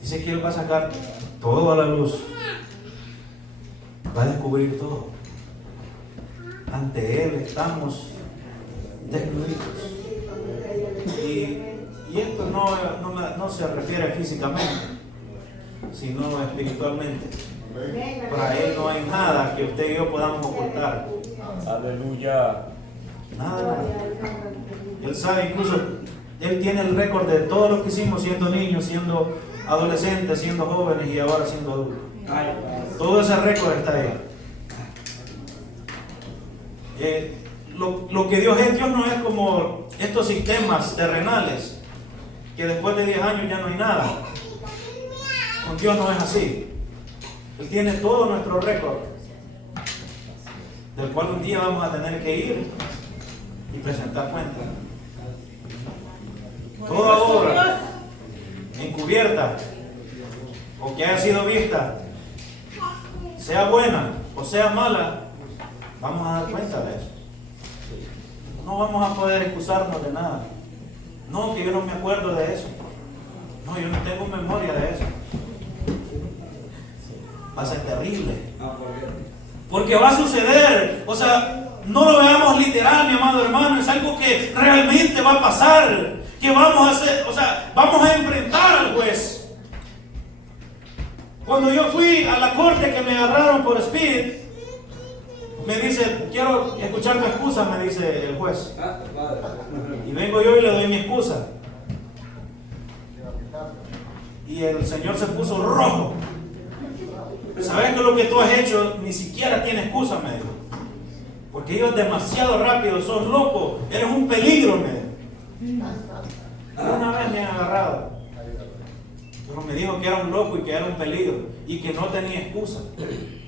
Dice que Él va a sacar todo a la luz. Va a descubrir todo. Ante Él estamos desnuditos. Y esto no se refiere físicamente, sino espiritualmente. Para Él no hay nada que usted y yo podamos ocultar. Aleluya. Nada. Él sabe, incluso Él tiene el récord de todo lo que hicimos siendo niños, siendo adolescentes, siendo jóvenes y ahora siendo adultos. Todo ese récord está ahí. Lo que Dios es, Dios no es como estos sistemas terrenales que después de 10 años ya no hay nada. Con Dios no es así. Él tiene todo nuestro récord, del cual un día vamos a tener que ir y presentar cuenta. Toda obra encubierta o que haya sido vista, sea buena o sea mala, vamos a dar cuenta de eso. No vamos a poder excusarnos de nada. No, que yo no me acuerdo de eso. No, yo no tengo memoria de eso. Va a ser terrible. Porque va a suceder. O sea, no lo veamos literal, mi amado hermano. Es algo que realmente va a pasar. Que vamos a hacer, o sea, vamos a enfrentar al juez. Cuando yo fui a la corte que me agarraron por speed, me dice: quiero escuchar tu excusa, me dice el juez. Y vengo yo y le doy mi excusa. Y el señor se puso rojo. ¿Sabes que lo que tú has hecho ni siquiera tiene excusa? Me dijo. Porque ellos demasiado rápido, sos loco, eres un peligro, me dijo. Una vez me han agarrado, pero me dijo que era un loco y que era un peligro y que no tenía excusa.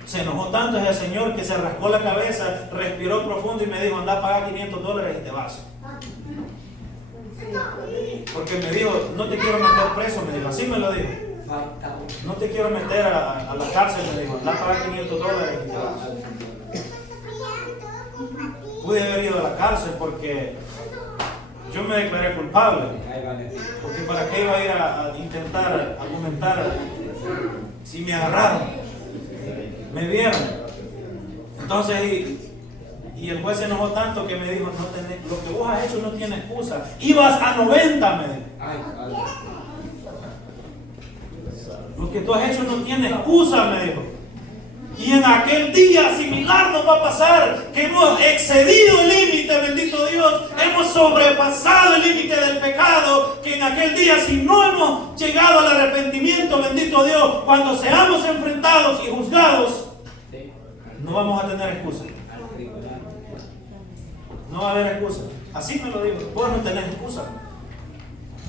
Se enojó tanto ese señor que se rascó la cabeza, respiró profundo y me dijo: anda a pagar $500 y te vas. Porque me dijo: no te quiero meter preso, me dijo, así me lo dijo. No te quiero meter a la cárcel, me dijo, anda a pagar $500 y te vas. Pude haber ido a la cárcel porque yo me declaré culpable. Porque para qué iba a ir a intentar argumentar si me agarraron, me vieron. Entonces, y el juez se enojó tanto que me dijo: no tenés, lo que vos has hecho no tiene excusa. Ibas a 90, me dijo. Lo que tú has hecho no tiene excusa, me dijo. Y en aquel día similar nos va a pasar que hemos excedido el límite, bendito Dios, Dios, hemos sobrepasado el límite del pecado, que en aquel día, si no hemos llegado al arrepentimiento, bendito Dios, cuando seamos enfrentados y juzgados, no vamos a tener excusa. No va a haber excusa. Así me lo digo. Vos no tenés excusa.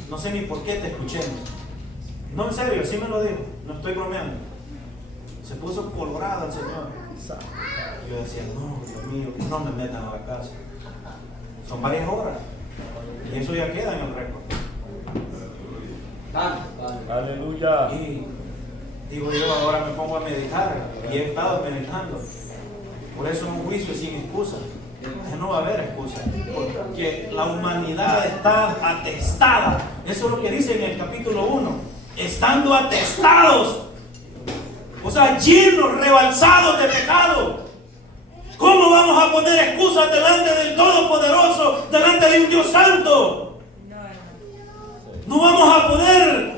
No sé ni por qué te escuché. No, en serio, así me lo digo. No estoy bromeando. Se puso colorado el Señor. Yo decía, no, Dios mío, que no me metan a la casa. Son varias horas. Y eso ya queda en el récord. Aleluya. Y digo yo, ahora me pongo a meditar. Y he estado meditando. Por eso es un juicio sin excusa. No va a haber excusa. Porque la humanidad está atestada. Eso es lo que dice en el capítulo 1. Estando atestados. O sea, llenos, rebalsados de pecado. ¿Cómo vamos a poner excusas delante del Todopoderoso, delante de un Dios santo? No vamos a poder,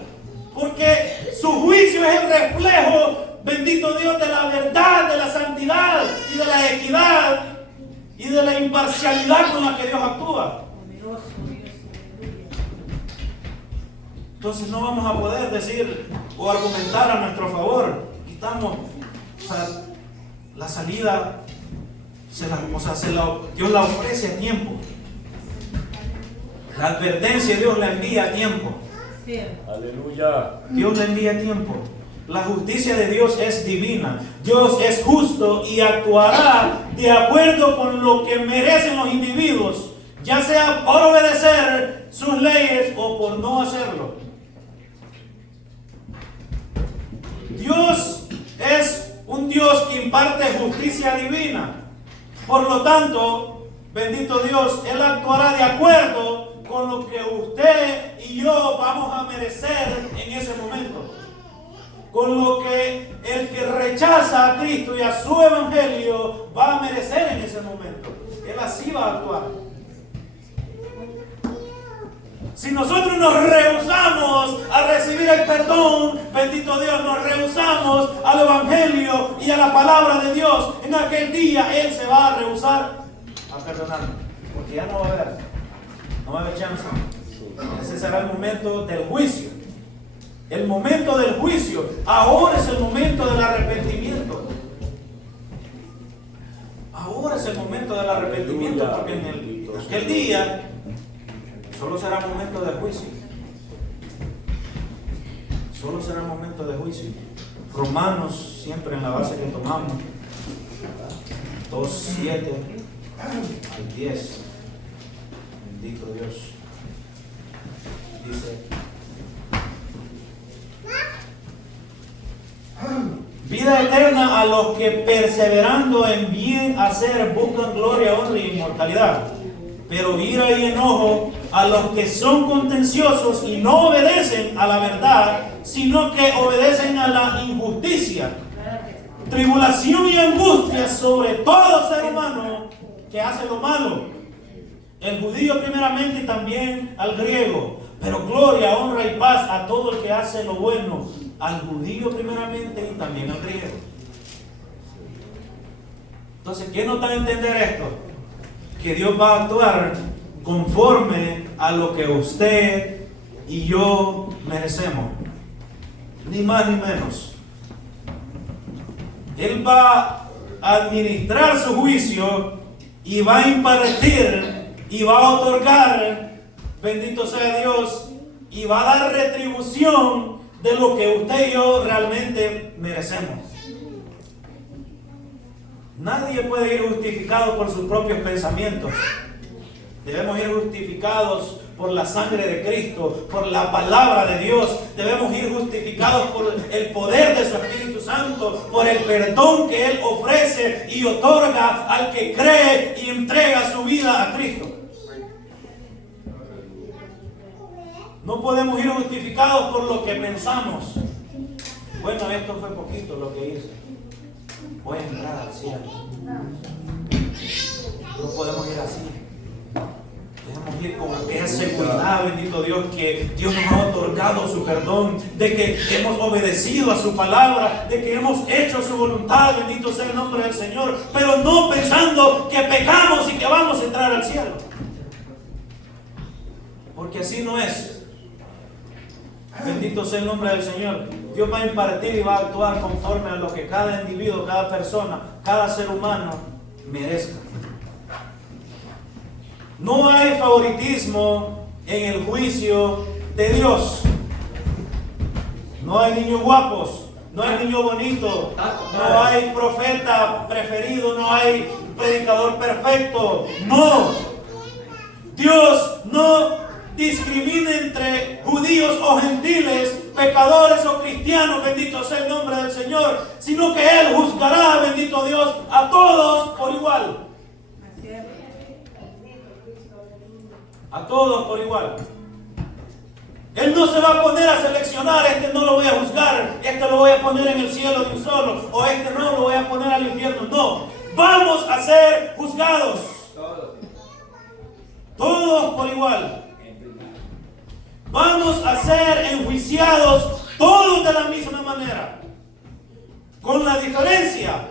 porque su juicio es el reflejo, bendito Dios, de la verdad, de la santidad y de la equidad y de la imparcialidad con la que Dios actúa. Entonces no vamos a poder decir o argumentar a nuestro favor. Quitamos, o sea, la salida, Dios la ofrece a tiempo. La advertencia Dios la envía a tiempo. Aleluya. Dios la envía a tiempo. La justicia de Dios es divina. Dios es justo y actuará de acuerdo con lo que merecen los individuos, ya sea por obedecer sus leyes o por no hacerlo. Dios es un Dios que imparte justicia divina. Por lo tanto, bendito Dios, Él actuará de acuerdo con lo que usted y yo vamos a merecer en ese momento. Con lo que el que rechaza a Cristo y a su evangelio va a merecer en ese momento. Él así va a actuar. Si nosotros nos rehusamos a recibir el perdón, bendito Dios, nos rehusamos al evangelio y a la palabra de Dios, en aquel día Él se va a rehusar a perdonarnos. Porque ya no va a haber chance. Ese será el momento del juicio. El momento del juicio. Ahora es el momento del arrepentimiento. Ahora es el momento del arrepentimiento, porque en aquel día solo será momento de juicio. Solo será momento de juicio. Romanos, siempre en la base que tomamos, 2:7 al 10. Bendito Dios. Dice: vida eterna a los que perseverando en bien hacer buscan gloria, honra y inmortalidad. Pero ira y enojo a los que son contenciosos y no obedecen a la verdad, sino que obedecen a la injusticia. Tribulación y angustia sobre todo ser humano que hace lo malo. El judío primeramente y también al griego. Pero gloria, honra y paz a todo el que hace lo bueno. Al judío primeramente y también al griego. Entonces, ¿quién nos da a entender esto? Que Dios va a actuar conforme a lo que usted y yo merecemos. Ni más ni menos. Él va a administrar su juicio y va a impartir y va a otorgar, bendito sea Dios, y va a dar retribución de lo que usted y yo realmente merecemos. Nadie puede ir justificado por sus propios pensamientos. Debemos ir justificados por la sangre de Cristo, por la palabra de Dios. Debemos ir justificados por el poder de su Espíritu Santo, por el perdón que Él ofrece y otorga al que cree y entrega su vida a Cristo. No podemos ir justificados por lo que pensamos. Bueno, esto fue poquito lo que hice. Voy a entrar al cielo. No podemos ir así. Debemos ir con aquella seguridad, bendito Dios, que Dios nos ha otorgado su perdón, de que hemos obedecido a su palabra, de que hemos hecho su voluntad, bendito sea el nombre del Señor, pero no pensando que pecamos y que vamos a entrar al cielo. porque así no es. Bendito sea el nombre del Señor. Dios va a impartir y va a actuar conforme a lo que cada individuo, cada persona, cada ser humano merezca. No hay favoritismo en el juicio de Dios. No hay niños guapos, no hay niño bonito, no hay profeta preferido, no hay predicador perfecto. No. Dios no discrimina entre judíos o gentiles, pecadores o cristianos, bendito sea el nombre del Señor, sino que Él juzgará, bendito Dios, a todos por igual. A todos por igual. Él no se va a poner a seleccionar, este no lo voy a juzgar, este lo voy a poner en el cielo de un solo, o este no lo voy a poner al infierno. No, vamos a ser juzgados. Todos por igual. Vamos a ser enjuiciados todos de la misma manera. Con la diferencia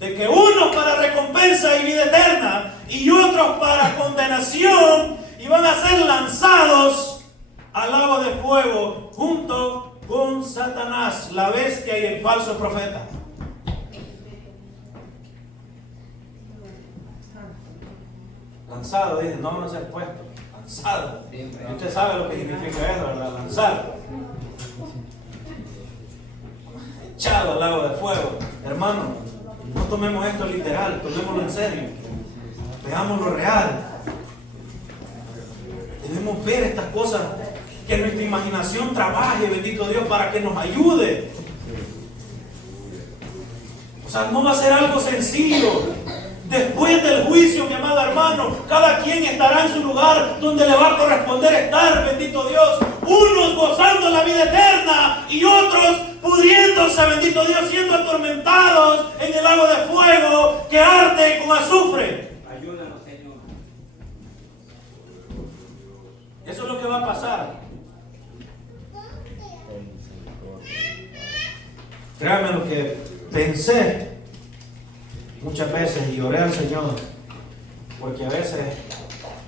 de que unos para recompensa y vida eterna y otros para condenación, y van a ser lanzados al lago de fuego junto con Satanás, la bestia y el falso profeta. Lanzado, dice, no ser puesto. Lanzado. Y usted sabe lo que significa eso, ¿verdad? Lanzado. Echado al lago de fuego. Hermano, no tomemos esto literal, tomémoslo en serio. Veámoslo real. Debemos ver estas cosas, que nuestra imaginación trabaje, bendito Dios, para que nos ayude. O sea, no va a ser algo sencillo. Después del juicio, mi amado hermano, cada quien estará en su lugar donde le va a corresponder estar, bendito Dios. Unos gozando la vida eterna y otros pudriéndose, bendito Dios, siendo atormentados en el lago de fuego que arde con azufre. Ayúdanos, Señor. Eso es lo que va a pasar. Créanme lo que pensé muchas veces y oré al Señor, porque a veces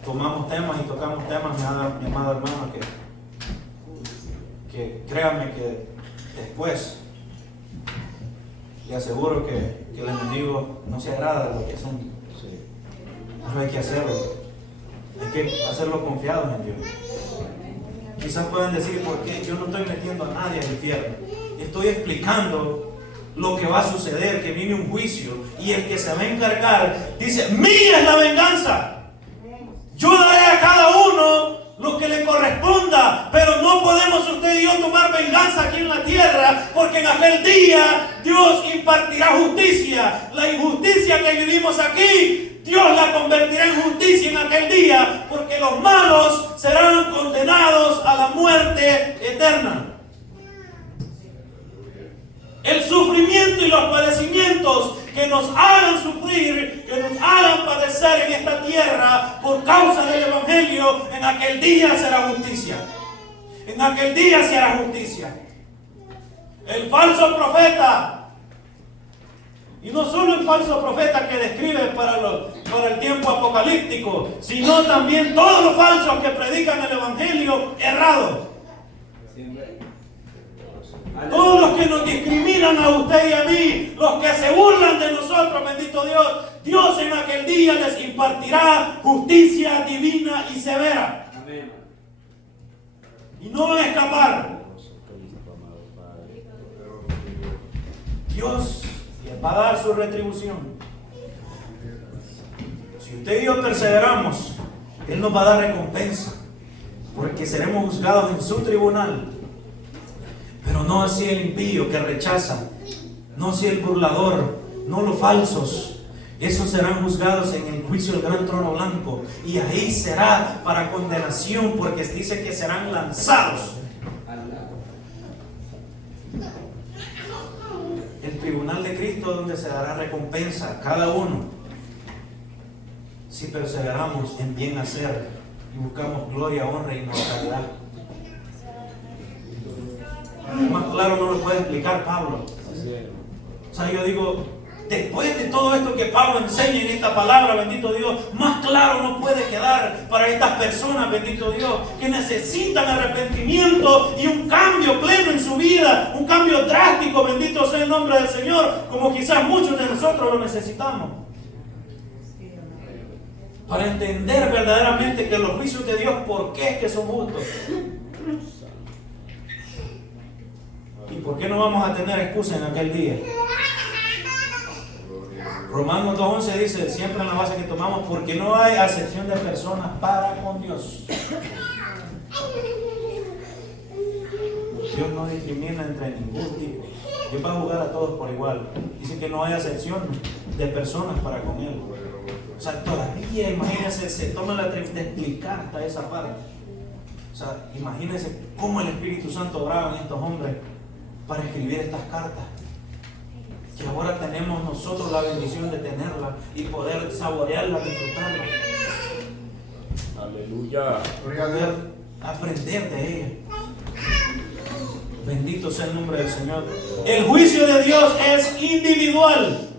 tomamos temas y tocamos temas, mi amado hermano, que créanme que después le aseguro que el enemigo no se agrada de lo que hacemos. Pero hay que hacerlo. Hay que hacerlo confiados en Dios. Quizás puedan decir, ¿por qué? Yo no estoy metiendo a nadie al infierno. Estoy explicando lo que va a suceder, que viene un juicio y el que se va a encargar dice, mía es la venganza, yo daré a cada uno lo que le corresponda, pero no podemos usted y yo tomar venganza aquí en la tierra, porque en aquel día Dios impartirá justicia. La injusticia que vivimos aquí, Dios la convertirá en justicia en aquel día, porque los malos serán condenados a la muerte eterna. El sufrimiento y los padecimientos que nos hagan sufrir, que nos hagan padecer en esta tierra por causa del Evangelio, en aquel día será justicia. En aquel día se hará justicia. El falso profeta, y no solo el falso profeta que describe para el tiempo apocalíptico, sino también todos los falsos que predican el Evangelio errado. Todos los que nos discriminan a usted y a mí, los que se burlan de nosotros, bendito Dios, Dios en aquel día les impartirá justicia divina y severa. Amén. Y no van a escapar. Dios les va a dar su retribución. Si usted y yo perseveramos, Él nos va a dar recompensa, porque seremos juzgados en su tribunal. Pero no así el impío que rechaza, no así el burlador, no los falsos. Esos serán juzgados en el juicio del gran trono blanco, y ahí será para condenación, porque dice que serán lanzados. El tribunal de Cristo, donde se dará recompensa a cada uno, si perseveramos en bien hacer y buscamos gloria, honra e inmortalidad. Más claro no lo puede explicar Pablo. O sea, yo digo, después de todo esto que Pablo enseña en esta palabra, bendito Dios, más claro claro no puede quedar para estas personas, bendito Dios, que necesitan arrepentimiento y un cambio pleno en su vida, un cambio drástico, bendito sea el nombre del Señor, como quizás muchos de nosotros lo necesitamos. Para entender verdaderamente que los juicios de Dios, ¿por qué es que son justos? ¿Y por qué no vamos a tener excusa en aquel día? Romanos 2:11 dice, siempre en la base que tomamos, porque no hay acepción de personas para con Dios. Dios no discrimina entre ningún tipo. Dios va a juzgar a todos por igual. Dice que no hay acepción de personas para con Él. O sea, todavía, imagínense, se toma la de explicar hasta esa parte. O sea, imagínense cómo el Espíritu Santo obraba en estos hombres para escribir estas cartas. Que ahora tenemos nosotros la bendición de tenerla y poder saborearla, disfrutarla. Aleluya. Poder aprender de ella. Bendito sea el nombre del Señor. El juicio de Dios es individual.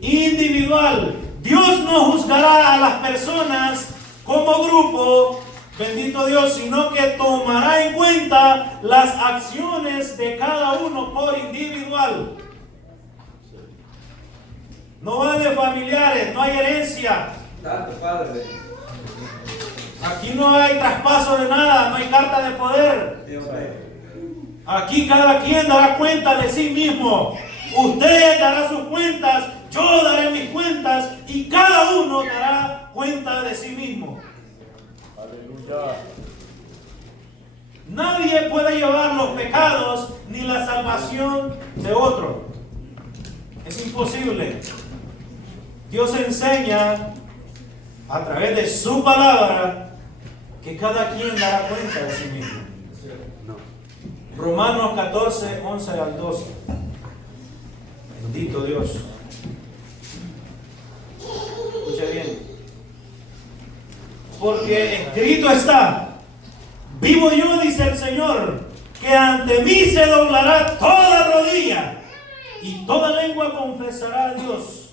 Individual. Dios no juzgará a las personas como grupo, bendito Dios, sino que tomará en cuenta las acciones de cada uno por individual. No vale familiares, no hay herencia. Santo Padre. Aquí no hay traspaso de nada, no hay carta de poder. Dios mío. Aquí cada quien dará cuenta de sí mismo. Usted dará sus cuentas, yo daré mis cuentas y cada uno dará cuenta de sí mismo. Aleluya. Nadie puede llevar los pecados ni la salvación de otro. Es imposible. Dios enseña a través de su palabra que cada quien dará cuenta de sí mismo. Romanos 14, 11 al 12. Bendito Dios. Escucha bien. Porque escrito está, vivo yo, dice el Señor, que ante mí se doblará toda rodilla y toda lengua confesará a Dios.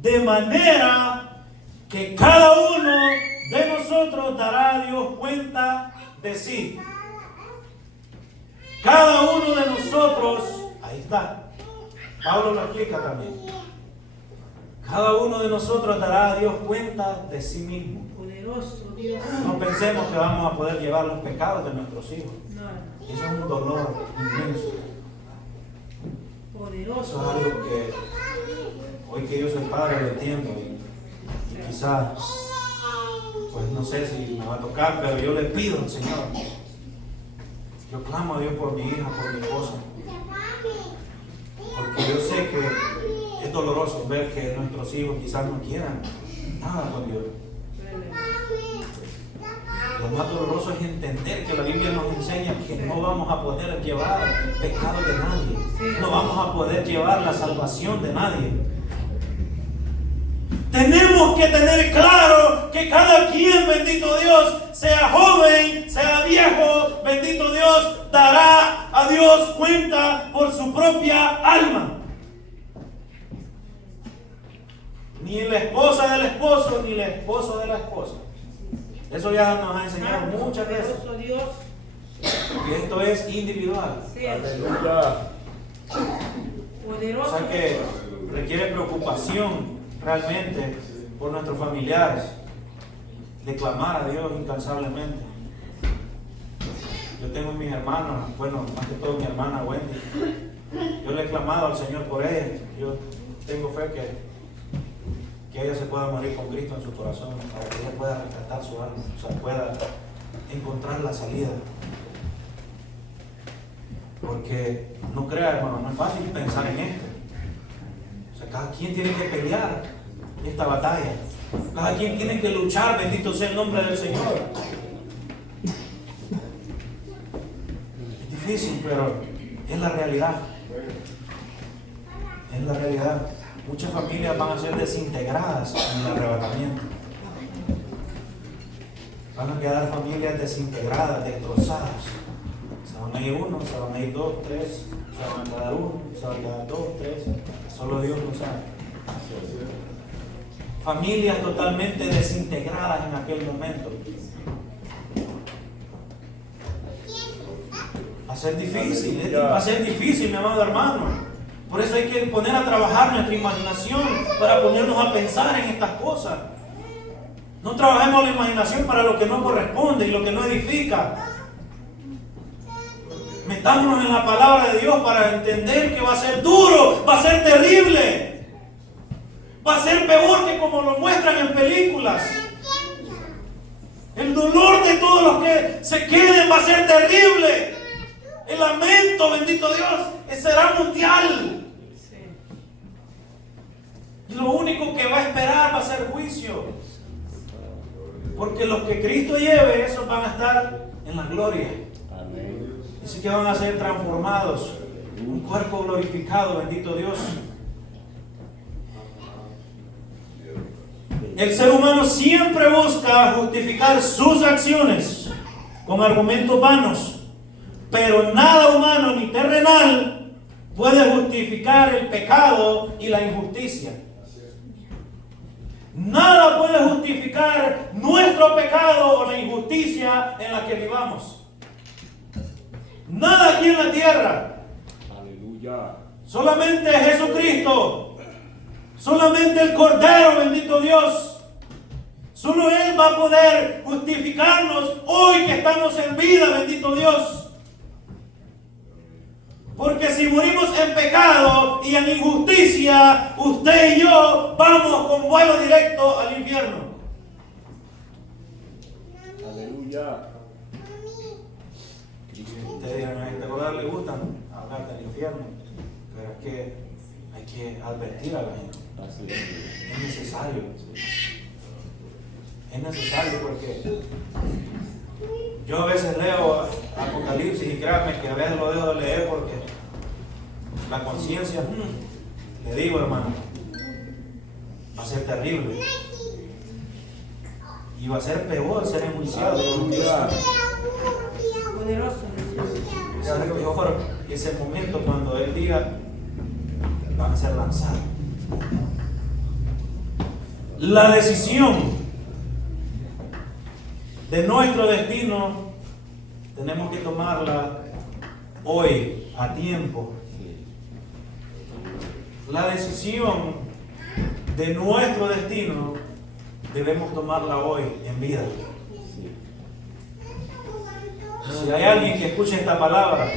De manera que cada uno de nosotros dará a Dios cuenta de sí. Cada uno de nosotros, ahí está. Pablo lo explica también. Cada uno de nosotros dará a Dios cuenta de sí mismo. Poderoso Dios. No pensemos que vamos a poder llevar los pecados de nuestros hijos. No, Eso es un dolor inmenso. Eso poderoso. es algo que hoy que yo soy padre lo entiendo y quizás, pues no sé si me va a tocar, pero yo le pido al Señor. Yo clamo a Dios por mi hija, por mi esposa. Porque yo sé que es doloroso ver que nuestros hijos quizás no quieran nada con Dios. Lo más doloroso es entender que la Biblia nos enseña que no vamos a poder llevar pecado de nadie. No vamos a poder llevar la salvación de nadie. Tenemos que tener claro que cada quien, bendito Dios, sea joven, sea viejo, bendito Dios, dará a Dios cuenta por su propia alma. Ni la esposa del esposo, ni el esposo de la esposa. Eso ya nos ha enseñado muchas veces. Poderoso Dios. Que esto es individual. Sí, Aleluya. O poderoso. sea que requiere preocupación realmente por nuestros familiares. De clamar a Dios incansablemente. Yo tengo mis hermanas, bueno, más que todo mi hermana Wendy. Yo le he clamado al Señor por ella. Yo tengo fe que ella se pueda morir con Cristo en su corazón, para que ella pueda rescatar su alma, o sea, pueda encontrar la salida. Porque no crea, hermano, no es fácil pensar en esto. O sea, cada quien tiene que pelear esta batalla. Cada quien tiene que luchar, bendito sea el nombre del Señor. Es difícil, pero es la realidad. Es la realidad. Muchas familias van a ser desintegradas en el arrebatamiento. Van a quedar familias desintegradas, destrozadas. Se van a ir uno, se van a ir dos, tres, se van a quedar uno, se van a quedar dos, tres. Solo Dios lo sabe. familias totalmente desintegradas en aquel momento. Va a ser difícil, va a ser difícil, mi amado hermano. Por eso hay que poner a trabajar nuestra imaginación para ponernos a pensar en estas cosas. No trabajemos la imaginación para lo que no corresponde y lo que no edifica. Metámonos en la palabra de Dios para entender que va a ser duro, va a ser terrible. Va a ser peor que como lo muestran en películas. El dolor de todos los que se queden va a ser terrible. El lamento, bendito Dios, será mundial. Y lo único que va a esperar va a ser juicio. Porque los que Cristo lleve, esos van a estar en la gloria. Amén. Así que van a ser transformados. Un cuerpo glorificado, bendito Dios. El ser humano siempre busca justificar sus acciones con argumentos vanos. Pero nada humano ni terrenal puede justificar el pecado y la injusticia. Nada puede justificar nuestro pecado o la injusticia en la que vivamos. Nada aquí en la tierra. Aleluya. Solamente Jesucristo. Solamente el Cordero, bendito Dios. Solo Él va a poder justificarnos hoy que estamos en vida, bendito Dios. Porque si morimos en pecado y en injusticia, usted y yo vamos con vuelo directo al infierno. Aleluya. Ustedes dirán, a este lugar le gustan hablar del infierno, pero es que hay que advertir a la gente. Así es. Es necesario. Es necesario porque yo a veces leo Apocalipsis y créanme que a veces lo dejo de leer porque la conciencia, le digo hermano, va a ser terrible. Y va a ser peor ser enjuiciado. Poderoso. Va a ser peor ese momento cuando Él diga, van a ser lanzados. La decisión de nuestro destino tenemos que tomarla hoy, a tiempo. La decisión de nuestro destino debemos tomarla hoy, en vida. Si hay alguien que escuche esta palabra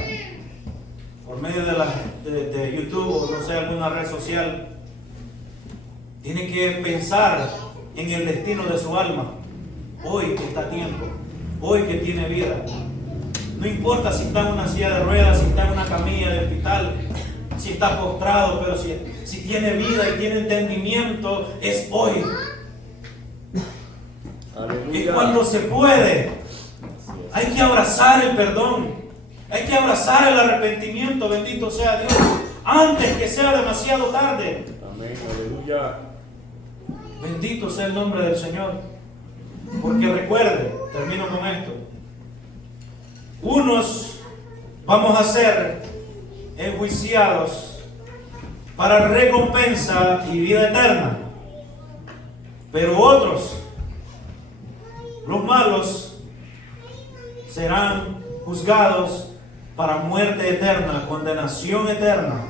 por medio de YouTube o no sé, alguna red social, tiene que pensar en el destino de su alma. Hoy que está a tiempo, hoy que tiene vida. No importa si está en una silla de ruedas, si está en una camilla de hospital, si está postrado, pero si tiene vida y tiene entendimiento, es hoy. Aleluya. Es cuando se puede. Hay que abrazar el perdón. Hay que abrazar el arrepentimiento, bendito sea Dios, antes que sea demasiado tarde. Amén. Aleluya. Bendito sea el nombre del Señor. Porque recuerde, termino con esto. Unos vamos a ser enjuiciados para recompensa y vida eterna. Pero otros, los malos, serán juzgados para muerte eterna, condenación eterna.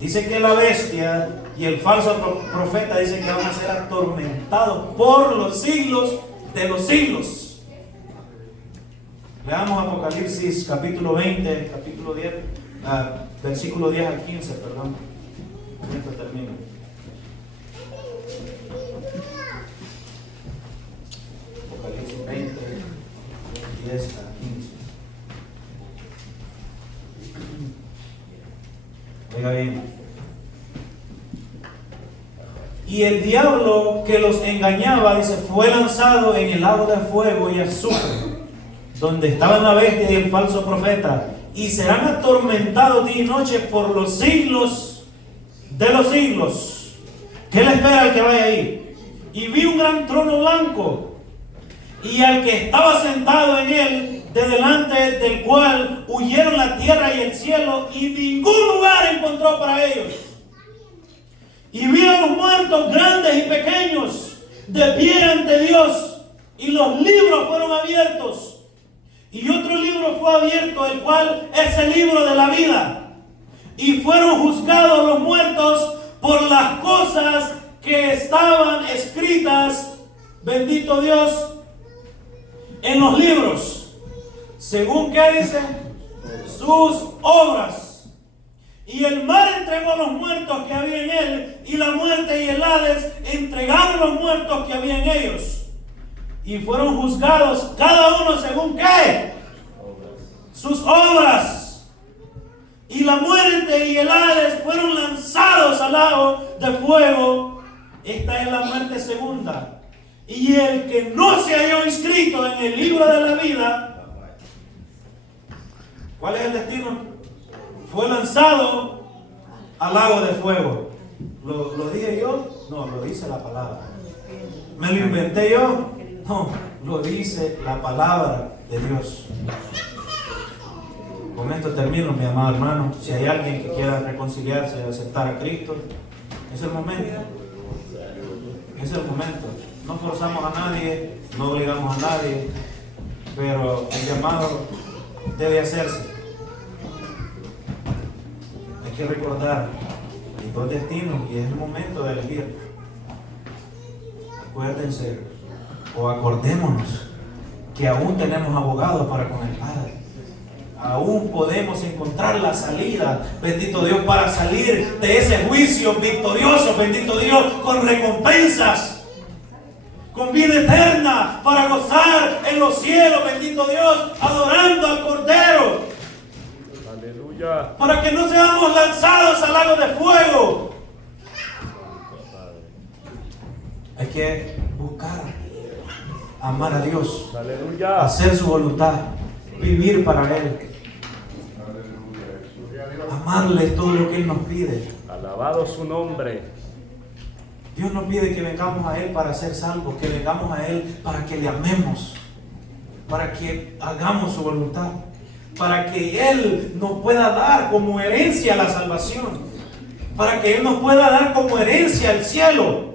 Dice que la bestia y el falso profeta dicen que van a ser atormentados por los siglos de los siglos. Leamos Apocalipsis capítulo 20, capítulo 10, versículo 10 al 15, perdón. Con esto termino. Apocalipsis 20, 10 al 15. Oiga bien. Y el diablo que los engañaba, dice, fue lanzado en el lago de fuego y azufre, donde estaban la bestia y el falso profeta, y serán atormentados día y noche por los siglos de los siglos. ¿Qué le espera al que vaya ahí? Y vi un gran trono blanco, y al que estaba sentado en él, de delante del cual huyeron la tierra y el cielo, y ningún lugar encontró para ellos. Y vi a los muertos grandes y pequeños, de pie ante Dios y los libros fueron abiertos. Y otro libro fue abierto, el cual es el libro de la vida. Y fueron juzgados los muertos por las cosas que estaban escritas, bendito Dios, en los libros. Según que dice, sus obras. Y el mar entregó a los muertos que había en él, y la muerte y el Hades entregaron los muertos que había en ellos. Y fueron juzgados cada uno según qué, sus obras. Y la muerte y el Hades fueron lanzados al lago de fuego. Esta es la muerte segunda. Y el que no se halló inscrito en el libro de la vida, ¿cuál es el destino? Fue lanzado al lago de fuego. ¿Lo dije yo? No, lo dice la palabra. ¿Me lo inventé yo? No, lo dice la palabra de Dios. Con esto termino, mi amado hermano. Si hay alguien que quiera reconciliarse y aceptar a Cristo, es el momento. Es el momento. No forzamos a nadie, no obligamos a nadie, pero el llamado debe hacerse. Hay que recordar, hay dos destinos y es el momento de elegir. Acuérdense o acordémonos que aún tenemos abogados para con el Padre. Aún podemos encontrar la salida, bendito Dios, para salir de ese juicio victorioso, bendito Dios, con recompensas, con vida eterna, para gozar en los cielos, bendito Dios, adorando al Cordero. Aleluya. Para que no seamos lanzados al lago de fuego. Hay que buscar amar a Dios, Aleluya. hacer su voluntad, vivir para Él, amarle todo lo que Él nos pide. Alabado su nombre. Dios nos pide que vengamos a Él para ser salvos, que vengamos a Él para que le amemos, para que hagamos su voluntad, para que Él nos pueda dar como herencia la salvación, para que Él nos pueda dar como herencia el cielo.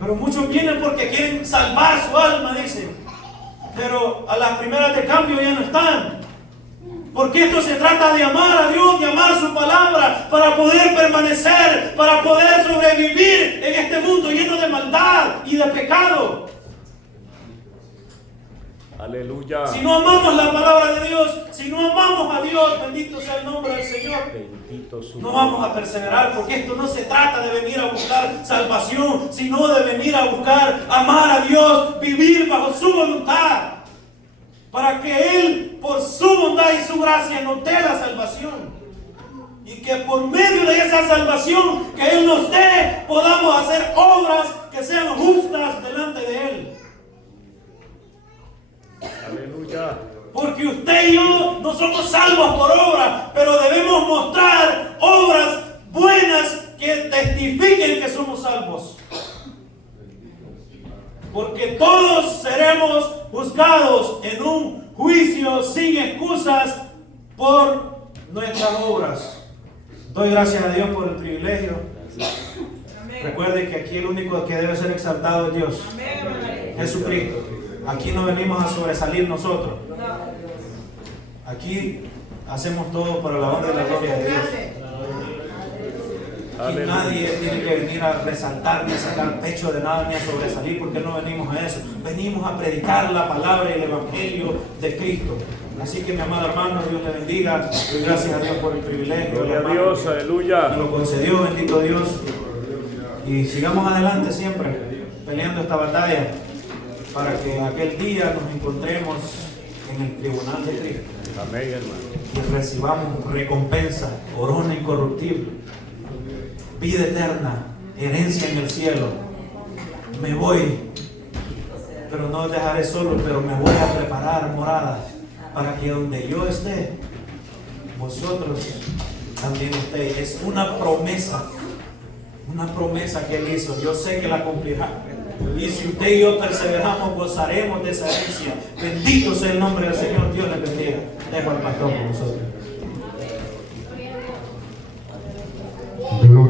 Pero muchos vienen porque quieren salvar su alma, dicen, pero a las primeras de cambio ya no están. Porque esto se trata de amar a Dios, de amar su palabra, para poder permanecer, para poder sobrevivir en este mundo lleno de maldad y de pecado. Aleluya. Si no amamos la palabra de Dios, si no amamos a Dios, bendito sea el nombre del Señor, Bendito su no nombre. vamos a perseverar, porque esto no se trata de venir a buscar salvación, sino de venir a buscar amar a Dios, vivir bajo su voluntad, para que Él, por su bondad y su gracia, nos dé la salvación. Y que por medio de esa salvación que Él nos dé, podamos hacer obras que sean justas delante de Él. Aleluya. Porque usted y yo no somos salvos por obra, pero debemos mostrar obras buenas que testifiquen que somos salvos. Porque todos seremos juzgados en un juicio sin excusas por nuestras obras. Doy gracias a Dios por el privilegio. Recuerde que aquí el único que debe ser exaltado es Dios, Jesucristo. Aquí no venimos a sobresalir nosotros. Aquí hacemos todo para la honra y la gloria de Dios. Aquí nadie tiene que venir a resaltar, ni a sacar pecho de nada, ni a sobresalir, porque no venimos a eso. Venimos a predicar la palabra y el evangelio de Cristo. Así que, mi amado hermano, Dios le bendiga. Doy gracias a Dios por el privilegio. Gloria a Dios. Aleluya. Nos lo concedió, bendito Dios. Y sigamos adelante siempre, peleando esta batalla, para que aquel día nos encontremos en el tribunal de Cristo. Amén, hermano. Y recibamos recompensa, corona incorruptible, vida eterna, herencia en el cielo. Me voy, pero no os dejaré solo, pero me voy a preparar morada, para que donde yo esté, vosotros también estéis. Es una promesa que Él hizo. Yo sé que la cumplirá. Y si usted y yo perseveramos, gozaremos de esa herencia. Bendito sea el nombre del Señor. Dios le bendiga. Dejo al pastor con nosotros.